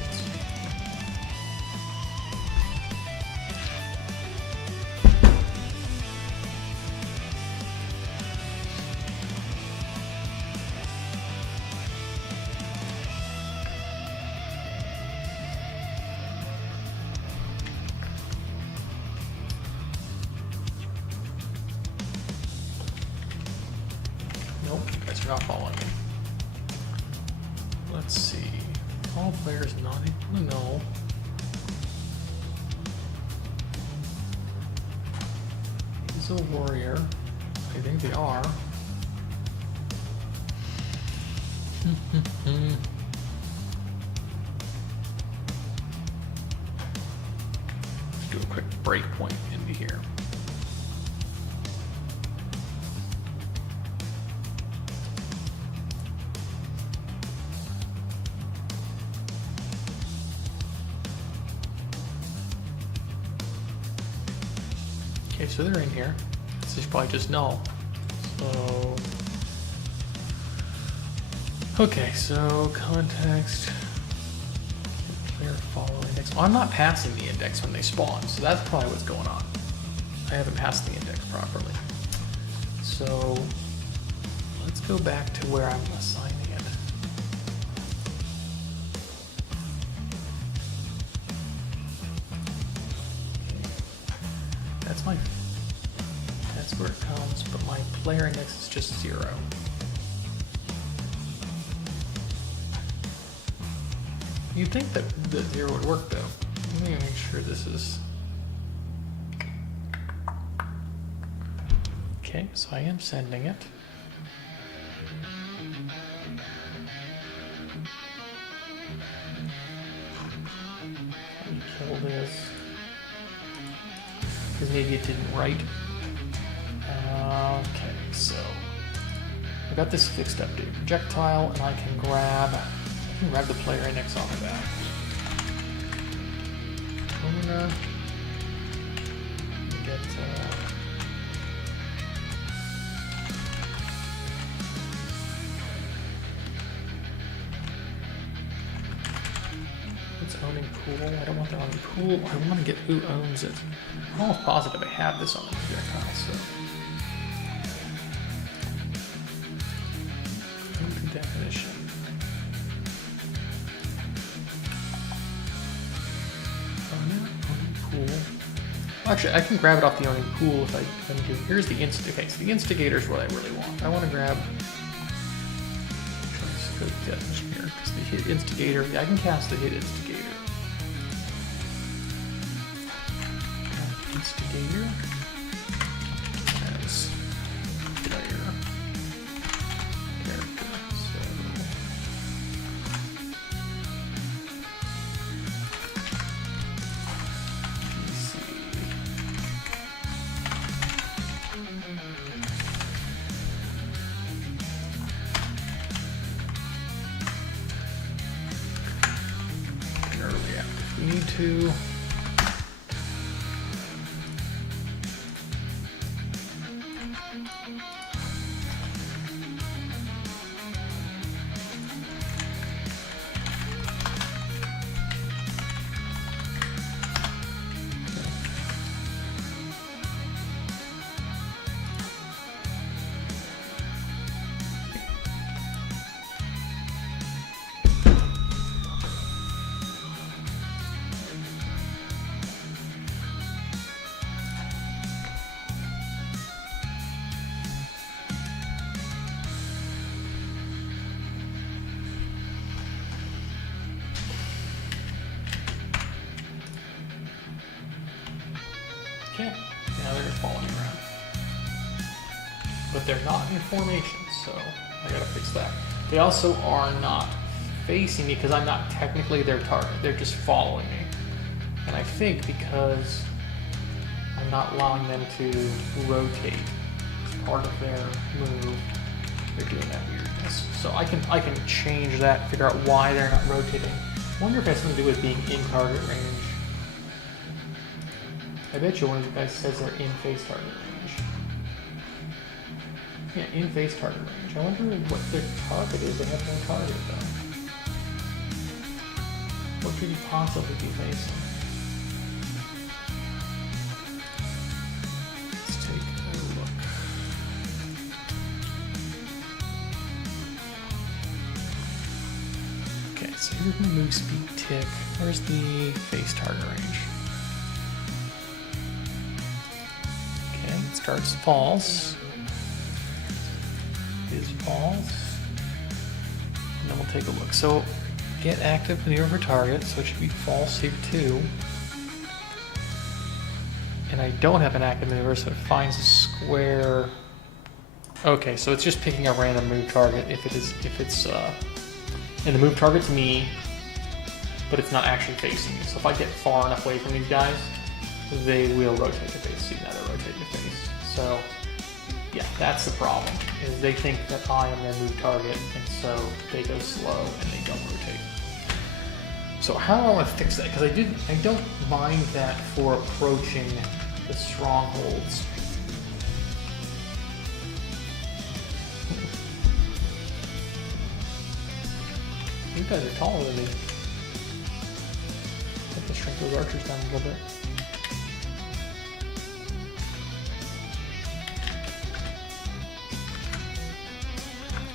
Nope, you guys are not following me. Let's see. All players not equal to null. He's a warrior. I think they are. Let's do a quick breakpoint into here. Okay, so they're in here. This is probably just null. So, okay, so context, player follow index. Oh, I'm not passing the index when they spawn, so that's probably what's going on. I haven't passed the index properly. So let's go back to where I'm assigning it. That's where it comes, but my player index is just 0. You'd think that 0 would work though. Let me make sure this is. Okay, so I am sending it. Let me kill this. Because maybe it didn't write. Okay, so I got this fixed update projectile, and I can grab the player index off of that. I'm gonna get it's owning pool. I don't want the owning pool. I want to get who owns it. I'm almost positive I have this on the projectile, so. Definition. Owning pool. Actually, I can grab it off the owning pool if I do. Here's the okay, so the instigator is what I really want. I want to grab the definition here because the hit instigator. Yeah, I can cast the hit instigator. Instigator as player. We need to okay, now they're following around. But they're not in formation, so I gotta fix that. They also are not facing me because I'm not technically their target. They're just following me. And I think because I'm not allowing them to rotate as part of their move, they're doing that weirdness. So I can change that, figure out why they're not rotating. I wonder if it has something to do with being in target range. I bet you one of you guys says they're in face target range. Yeah, in face target range. I wonder what their target is. They have no target though. What could you possibly be facing? Let's take a look. Okay, so here's the move speed tick. Where's the face target range? It starts false, is false, and then we'll take a look. So get active maneuver for target, so it should be false here too. And I don't have an active maneuver, so it finds a square. Okay, so it's just picking a random move target if it's and the move target's me, but it's not actually facing me. So if I get far enough away from these guys, they will rotate the face. See, now they're rotating the face. So, yeah, that's the problem, is they think that I am their move target, and so they go slow and they don't rotate. So how do I want to fix that? Because I don't mind that for approaching the strongholds. You guys are taller than me. Have to shrink those archers down a little bit.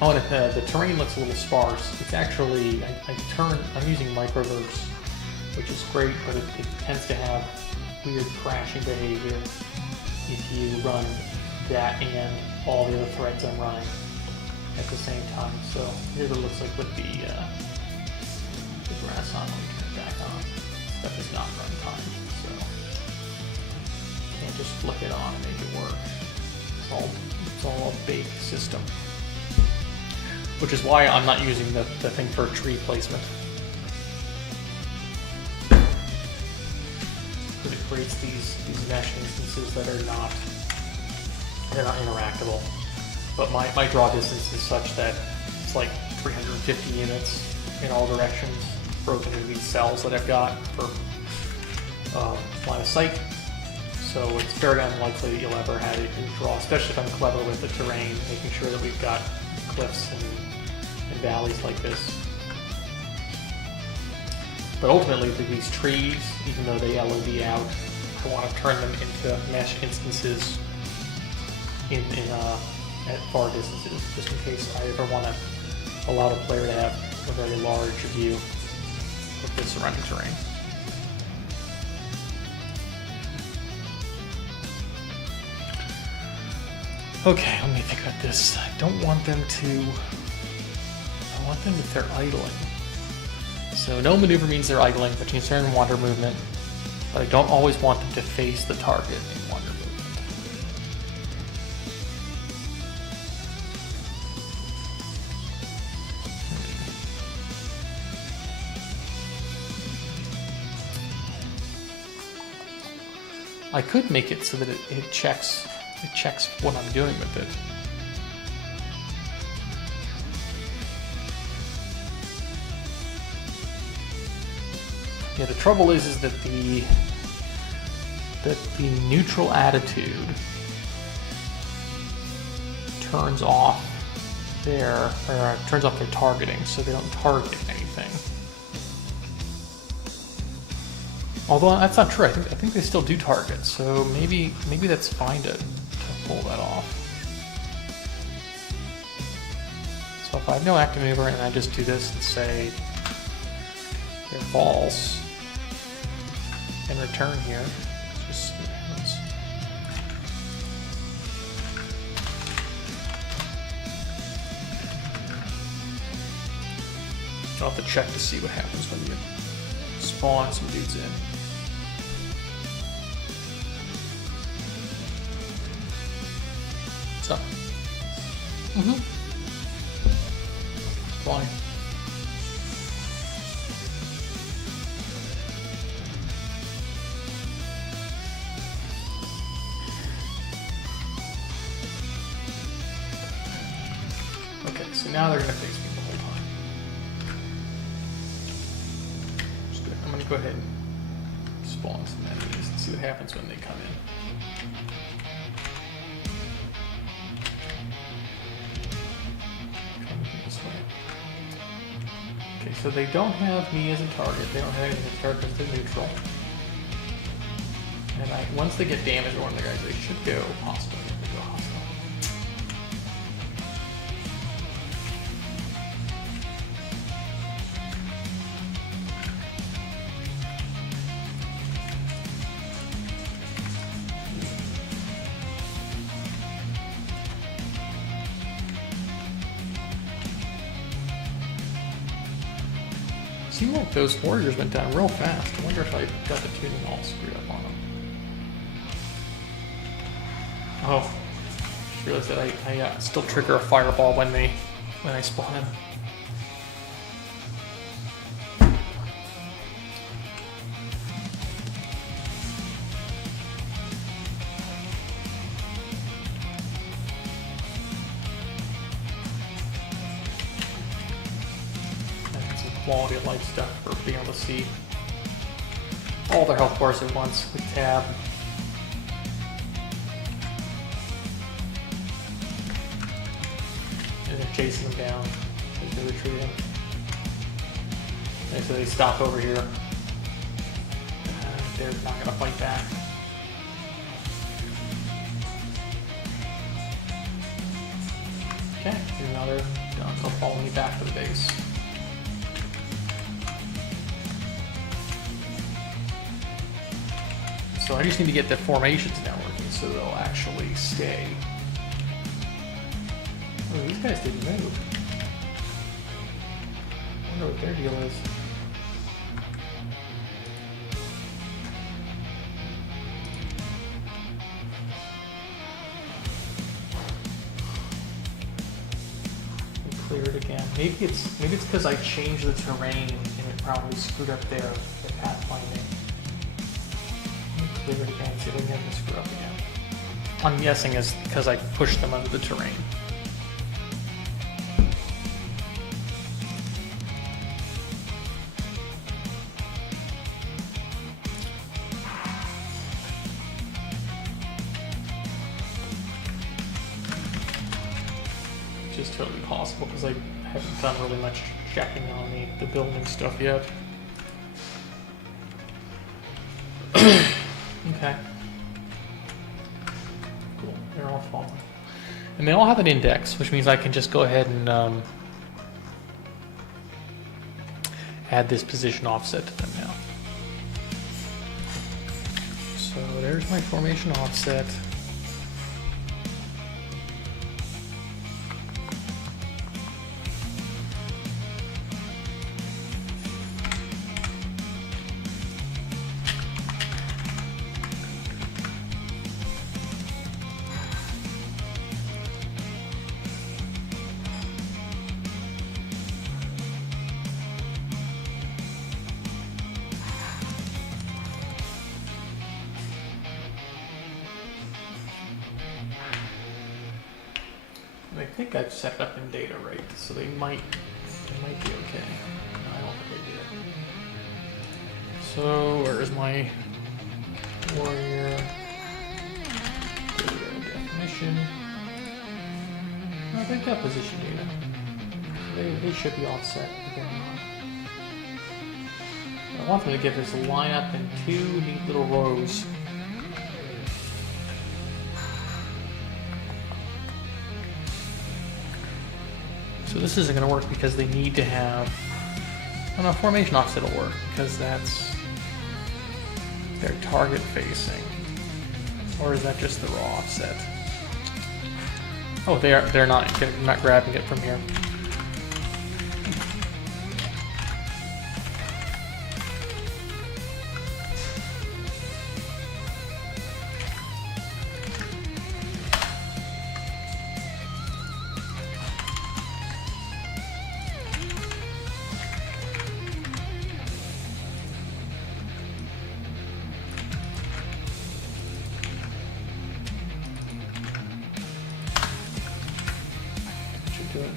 Oh, and the terrain looks a little sparse. It's actually, I'm using microverse, which is great, but it tends to have weird crashing behavior if you run that and all the other threads I'm running at the same time. So here's what it looks like with the grass on. Let me turn it back on. Stuff is not runtime, so you can't just flick it on and make it work. It's all a baked system. Which is why I'm not using the thing for tree placement. Because it creates these mesh instances that are not interactable. But my draw distance is such that it's like 350 units in all directions, broken into these cells that I've got for line of sight. So it's very unlikely that you'll ever have it in draw, especially if I'm clever with the terrain, making sure that we've got cliffs and valleys like this. But ultimately, these trees, even though they LOD out, I want to turn them into mesh instances at far distances, just in case I ever want to allow the player to have a very large view of the surrounding terrain. Okay, let me think about this. I don't want them to... I want them if they're idling. So no maneuver means they're idling, but you can turn wander movement. But I don't always want them to face the target in wander movement. I could make it so that it checks what I'm doing with it. Yeah, the trouble is that the neutral attitude turns off their targeting, so they don't target anything. Although that's not true. I think they still do target, so maybe that's fine to pull that off. So if I have no active maneuver and I just do this and say they're false and return here, just see what happens. I'll have to check to see what happens when you spawn some dudes in. What's up? Fine. Okay, so now they're going to face me the whole time. I'm going to go ahead and spawn some enemies and see what happens when they come in. Okay, so they don't have me as a target. They don't have anything as a target because they're neutral. And once they get damaged, one of the guys, they should go hostile. They go hostile. Seemed like those warriors went down real fast. I wonder if I got the tuning all screwed up on them. Oh, just realized that I still trigger a fireball when I spawn in. Quality of life stuff for being able to see all their health bars at once with tab. and they're chasing them down as they're retreating. And so they stop over here. They're not going to fight back. Okay, now they're done. They'll follow me back to the base. So I just need to get the formations now working so they'll actually stay. Oh, these guys didn't move. I wonder what their deal is. Clear it again. Maybe it's because I changed the terrain and it probably screwed up their pathfinding. Clear it again, see if we can get them to screw up again. I'm guessing it's because I pushed them under the terrain. Which is totally possible because I haven't done really much checking on the building stuff yet. Okay. Cool. They're all falling. And they all have an index, which means I can just go ahead and add this position offset to them now. So there's my formation offset. I think I've set it up in data right, so they might be okay. No, I don't think I did. So where's my warrior? Definition. Oh, they've got position data. They should be offset. I want them to give this line up in two neat little rows. So this isn't going to work because they need to have, oh no, formation offset will work because that's their target facing. Or is that just the raw offset? Oh, they're not grabbing it from here. Do it.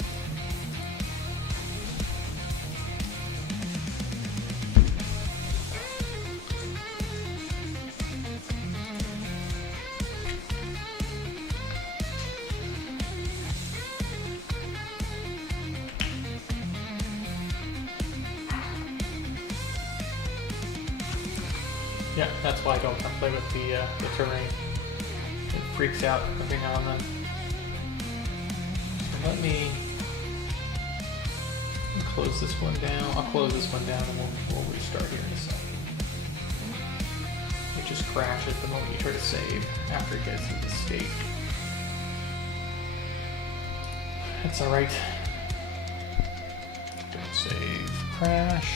Yeah, that's why I don't play with the terrain. It freaks out every now and then. Let me close this one down. I'll close this one down and we'll restart here in a second. It just crashes the moment you try to save after it gets into state. That's alright. Don't save, crash.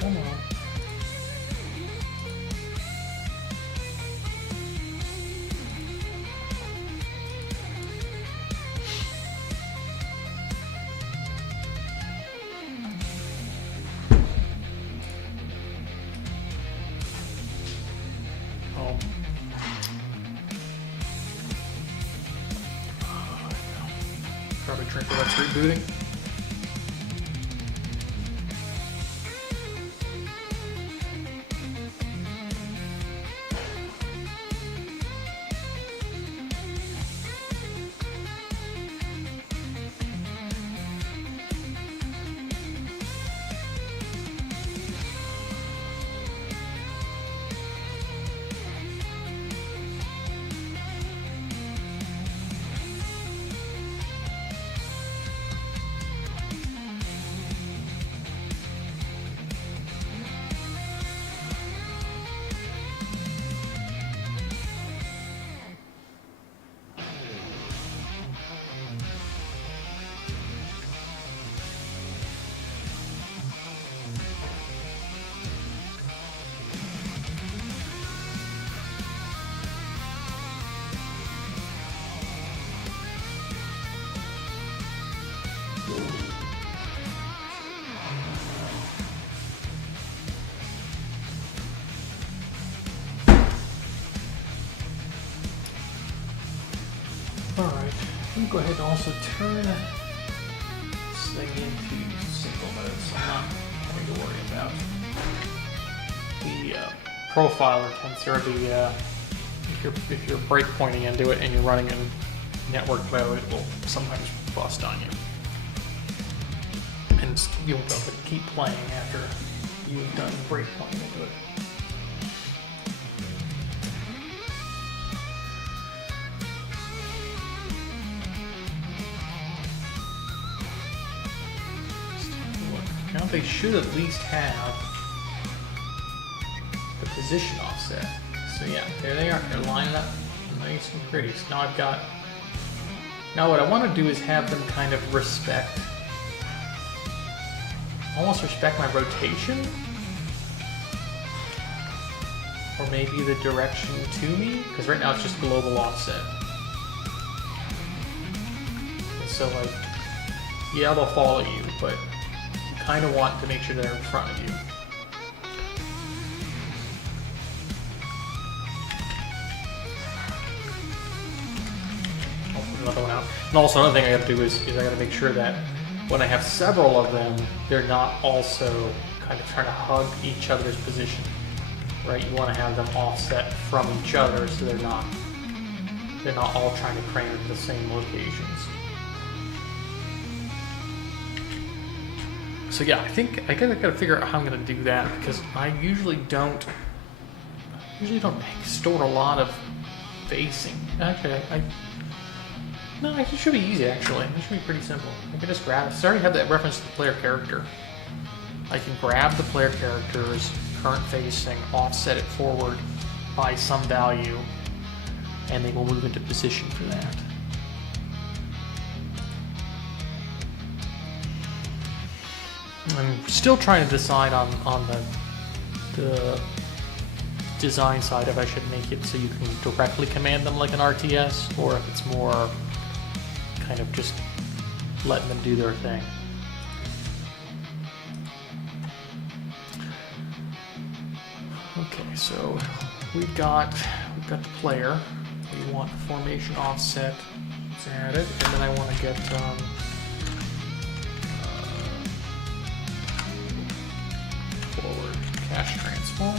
Come on. Probably drink while that's rebooting. Alright, let me go ahead and also turn this thing into single mode, so I'm not having to worry about the profiler tensor. If you're breakpointing into it and you're running in network mode, it will sometimes bust on you. And you won't be able to keep playing after you've done breakpointing into it. Now they should at least have the position offset. So yeah, there they are. They're lining up nice and pretty. So now I've got... Now what I want to do is have them kind of respect... almost respect my rotation. Or maybe the direction to me. Because right now it's just global offset. And so like... yeah, they'll follow you, but... kind of want to make sure they're in front of you. I'll put another one out. And also another thing I got to do is I got to make sure that when I have several of them, they're not also kind of trying to hug each other's position, right? You want to have them offset from each other so they're not all trying to cram into the same locations. So yeah, I think I gotta figure out how I'm gonna do that, because I usually don't store a lot of facing. Actually, no, it should be easy actually. It should be pretty simple. I can just grab it. So I already have that reference to the player character. I can grab the player character's current facing, offset it forward by some value, and they will move into position for that. I'm still trying to decide on the design side if I should make it so you can directly command them like an RTS, or if it's more kind of just letting them do their thing. Okay, so we've got the player. We want the formation offset. It's added, and then I want to get forward cache transform.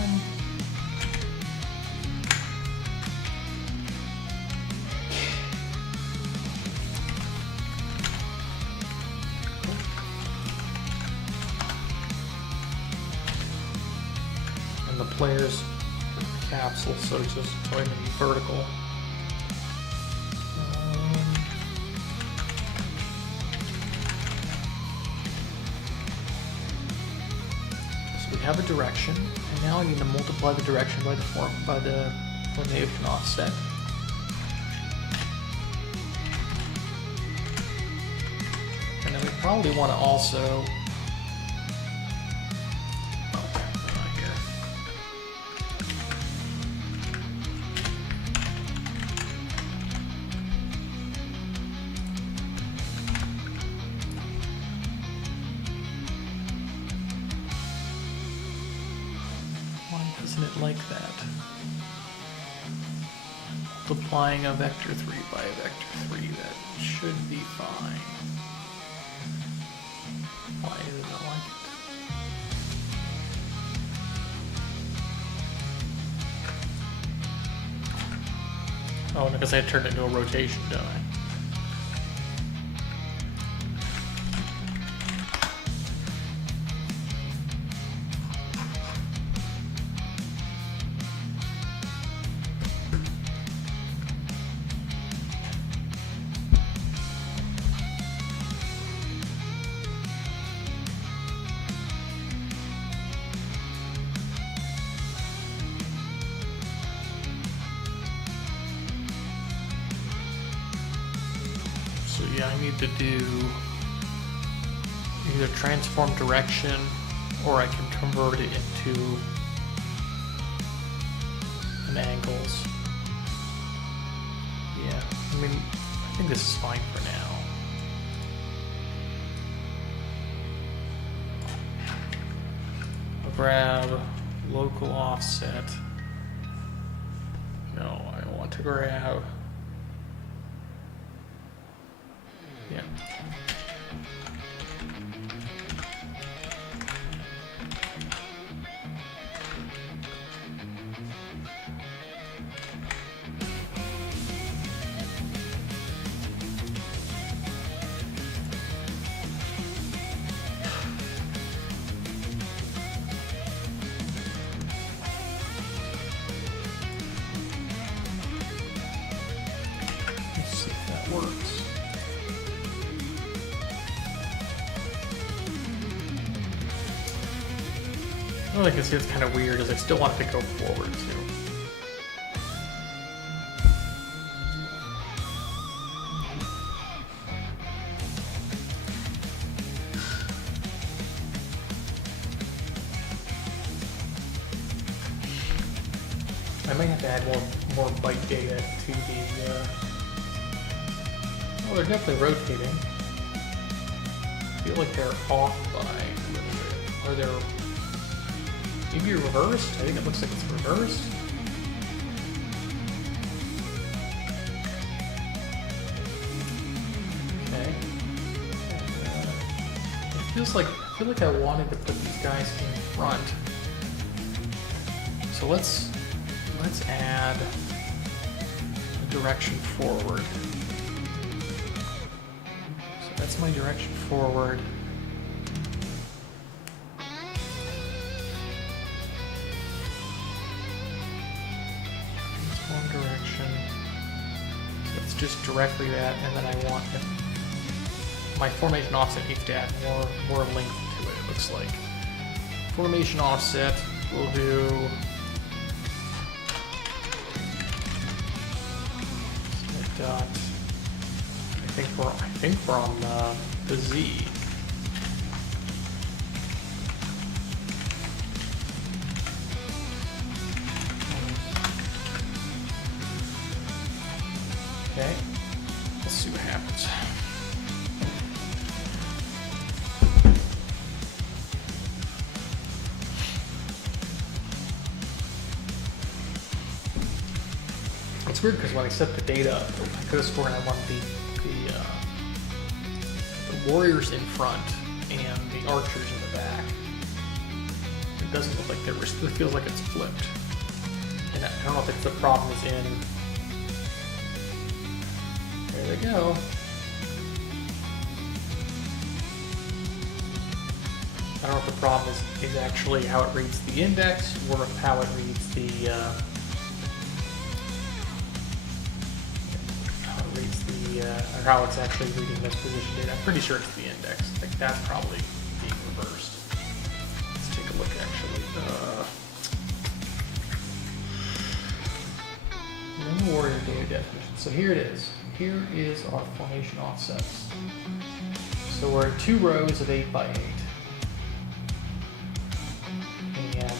And the player's capsule, so it's just going to be vertical. Have a direction, and now I need to multiply the direction by the formation offset. And then we probably want to also like that. Multiplying a vector 3 by a vector 3, that should be fine. Oh, because I turned it into a rotation, don't I? So yeah, I need to do either transform direction or I can convert it into an angles. Yeah, I mean, I think this is fine for now. I'll grab local offset. No, I want to grab, yeah. Let's see if that works. Well, I can see it's kind of weird is I still want it to go forward too. I might have to add more byte data to the. Well, they're definitely rotating. I feel like they're off by a little bit. Are there maybe reversed? I think it looks like it's reversed. Okay. It feels like I feel like I wanted to put these guys in front. So let's add a direction forward. So that's my direction forward. That's one direction. So it's just directly that, and then I want my formation offset needs to add more length to it, it looks like. Formation offset, we'll do dot. I think we're on the Z. Okay, let's see what happens. It's weird because when I set the data up, I could have sworn I wanted the warriors in front and the archers in the back. It doesn't look like it feels like it's flipped. And I don't know if it's the problem is in. There they go. I don't know if the problem is actually how it reads the index or how it reads the or how it's actually reading this position data. I'm pretty sure it's the index. I think that's probably being reversed. Let's take a look actually. No warrior data definition. So here it is. Here is our formation offsets. So we're in 2 rows of 8 by 8. And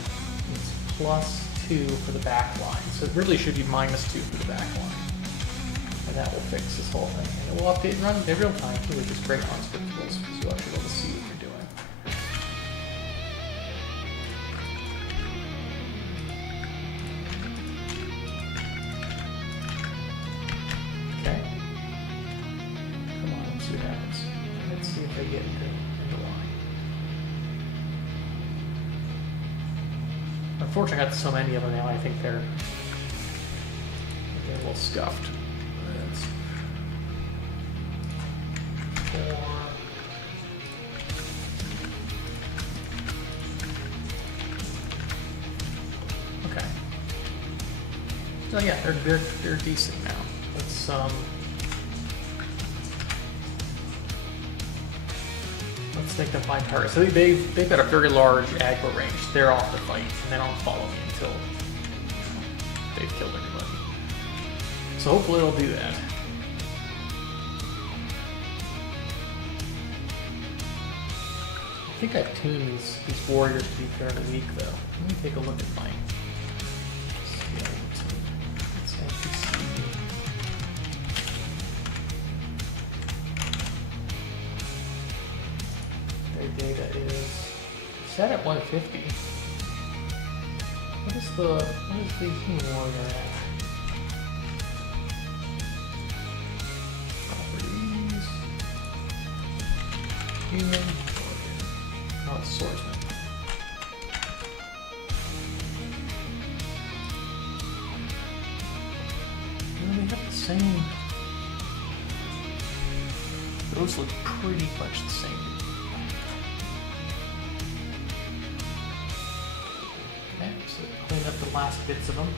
it's +2 for the back line. So it really should be -2 for the back line. And that will fix this whole thing. And it will update and run in real time too, which is great on scriptables, because you'll actually be able to see what you're doing. Okay. Come on, let's see what happens. Let's see if I get into line. Unfortunately, I got so many of them now, I think they're little scuffed. That's 4. Okay. So yeah, they're decent now. Let's make them find targets. So they've got a very large aggro range. They're off the fight, and they don't follow me until they've killed everybody. So hopefully it'll do that. I think I've tuned these warriors to be fairly weak, though. Let me take a look at my skeleton. It's NPC. Their data is set at 150. What is the human warrior at? Properties. Human warrior. Oh, it's swordsman. No, they have the same. Those look pretty much the same. Okay, so clean up the last bits of them.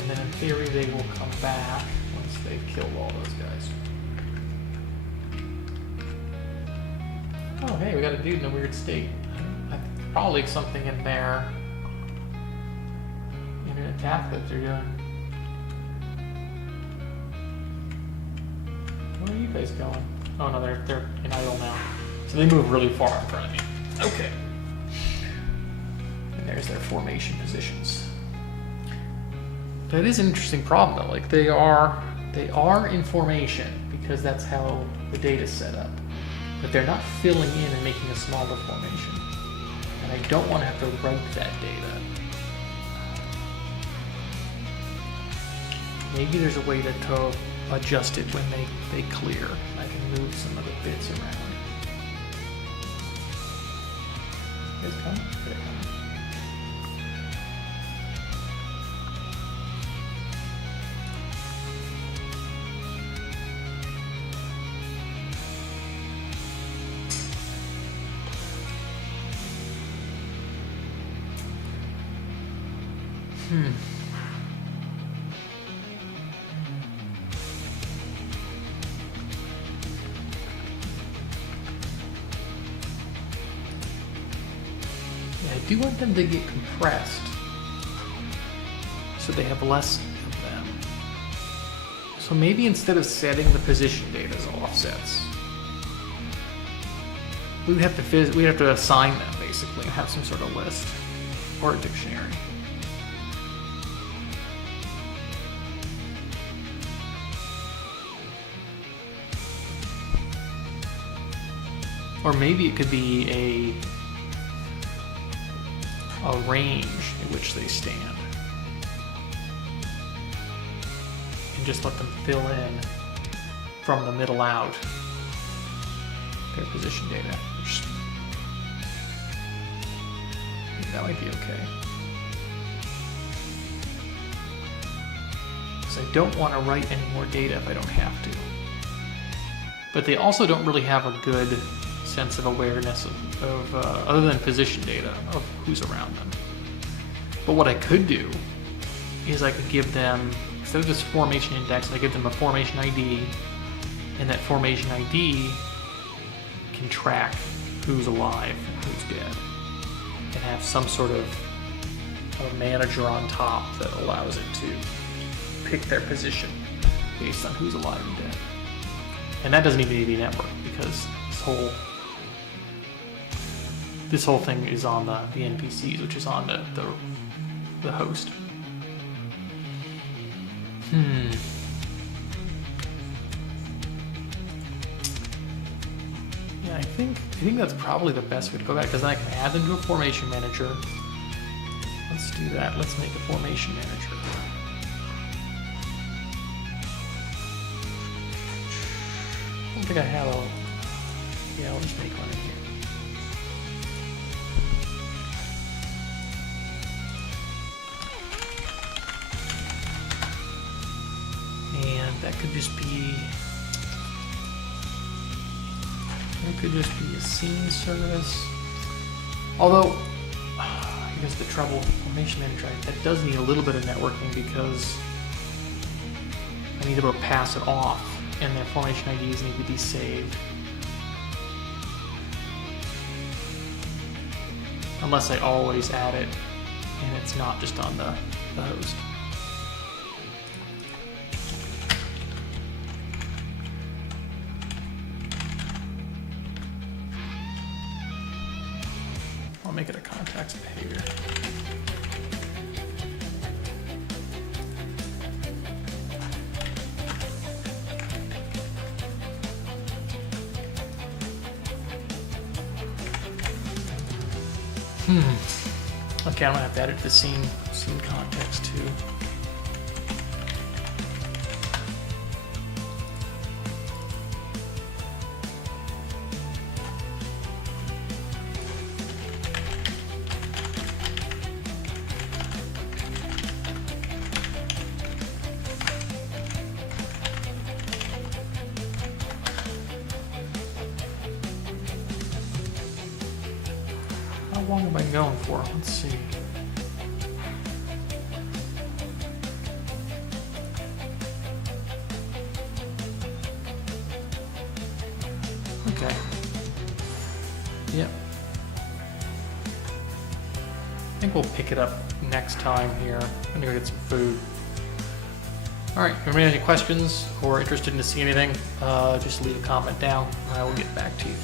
And then in theory they will come back once they've killed all those guys. Oh hey, we got a dude in a weird state. Probably something in there. In an attack that they're doing. Where are you guys going? Oh no, they're in idle now. So they move really far in front of me. Okay. And there's their formation positions. That is an interesting problem though. Like they are in formation because that's how the data's set up. But they're not filling in and making a smaller formation. And I don't want to have to write that data. Maybe there's a way to adjust it when they clear. I can move some of the bits around. You guys come? They're coming. I do want them to get compressed so they have less of them. So maybe instead of setting the position data as offsets, we'd have to assign them basically and have some sort of list or a dictionary. Or maybe it could be a range in which they stand. And just let them fill in from the middle out their position data. Which, that might be okay. Because I don't want to write any more data if I don't have to. But they also don't really have a good sense of awareness of other than position data of who's around them. But what I could do is I could give them, instead of just formation index, I give them a formation ID, and that formation ID can track who's alive and who's dead, and have some sort of a manager on top that allows it to pick their position based on who's alive and dead. And that doesn't even need to be networked because this whole thing is on the NPCs, which is on the host. Yeah, I think that's probably the best way to go back, because then I can add them to a formation manager. Let's do that. Let's make a formation manager. I don't think I have a... Yeah, I'll just make one in here. that could just be. It could just be a scene service. Although, here's the trouble. Formation manager, that does need a little bit of networking because I need to be able to pass it off, and their formation IDs need to be saved. Unless I always add it, and it's not just on the host. I'll make it a contacts behavior. Okay, I'm gonna have to edit the scene context too. How long am I going for? Let's see. Okay. Yep. I think we'll pick it up next time here. I'm gonna go get some food. All right, if you have any questions or interested in to see anything, just leave a comment down and I will get back to you.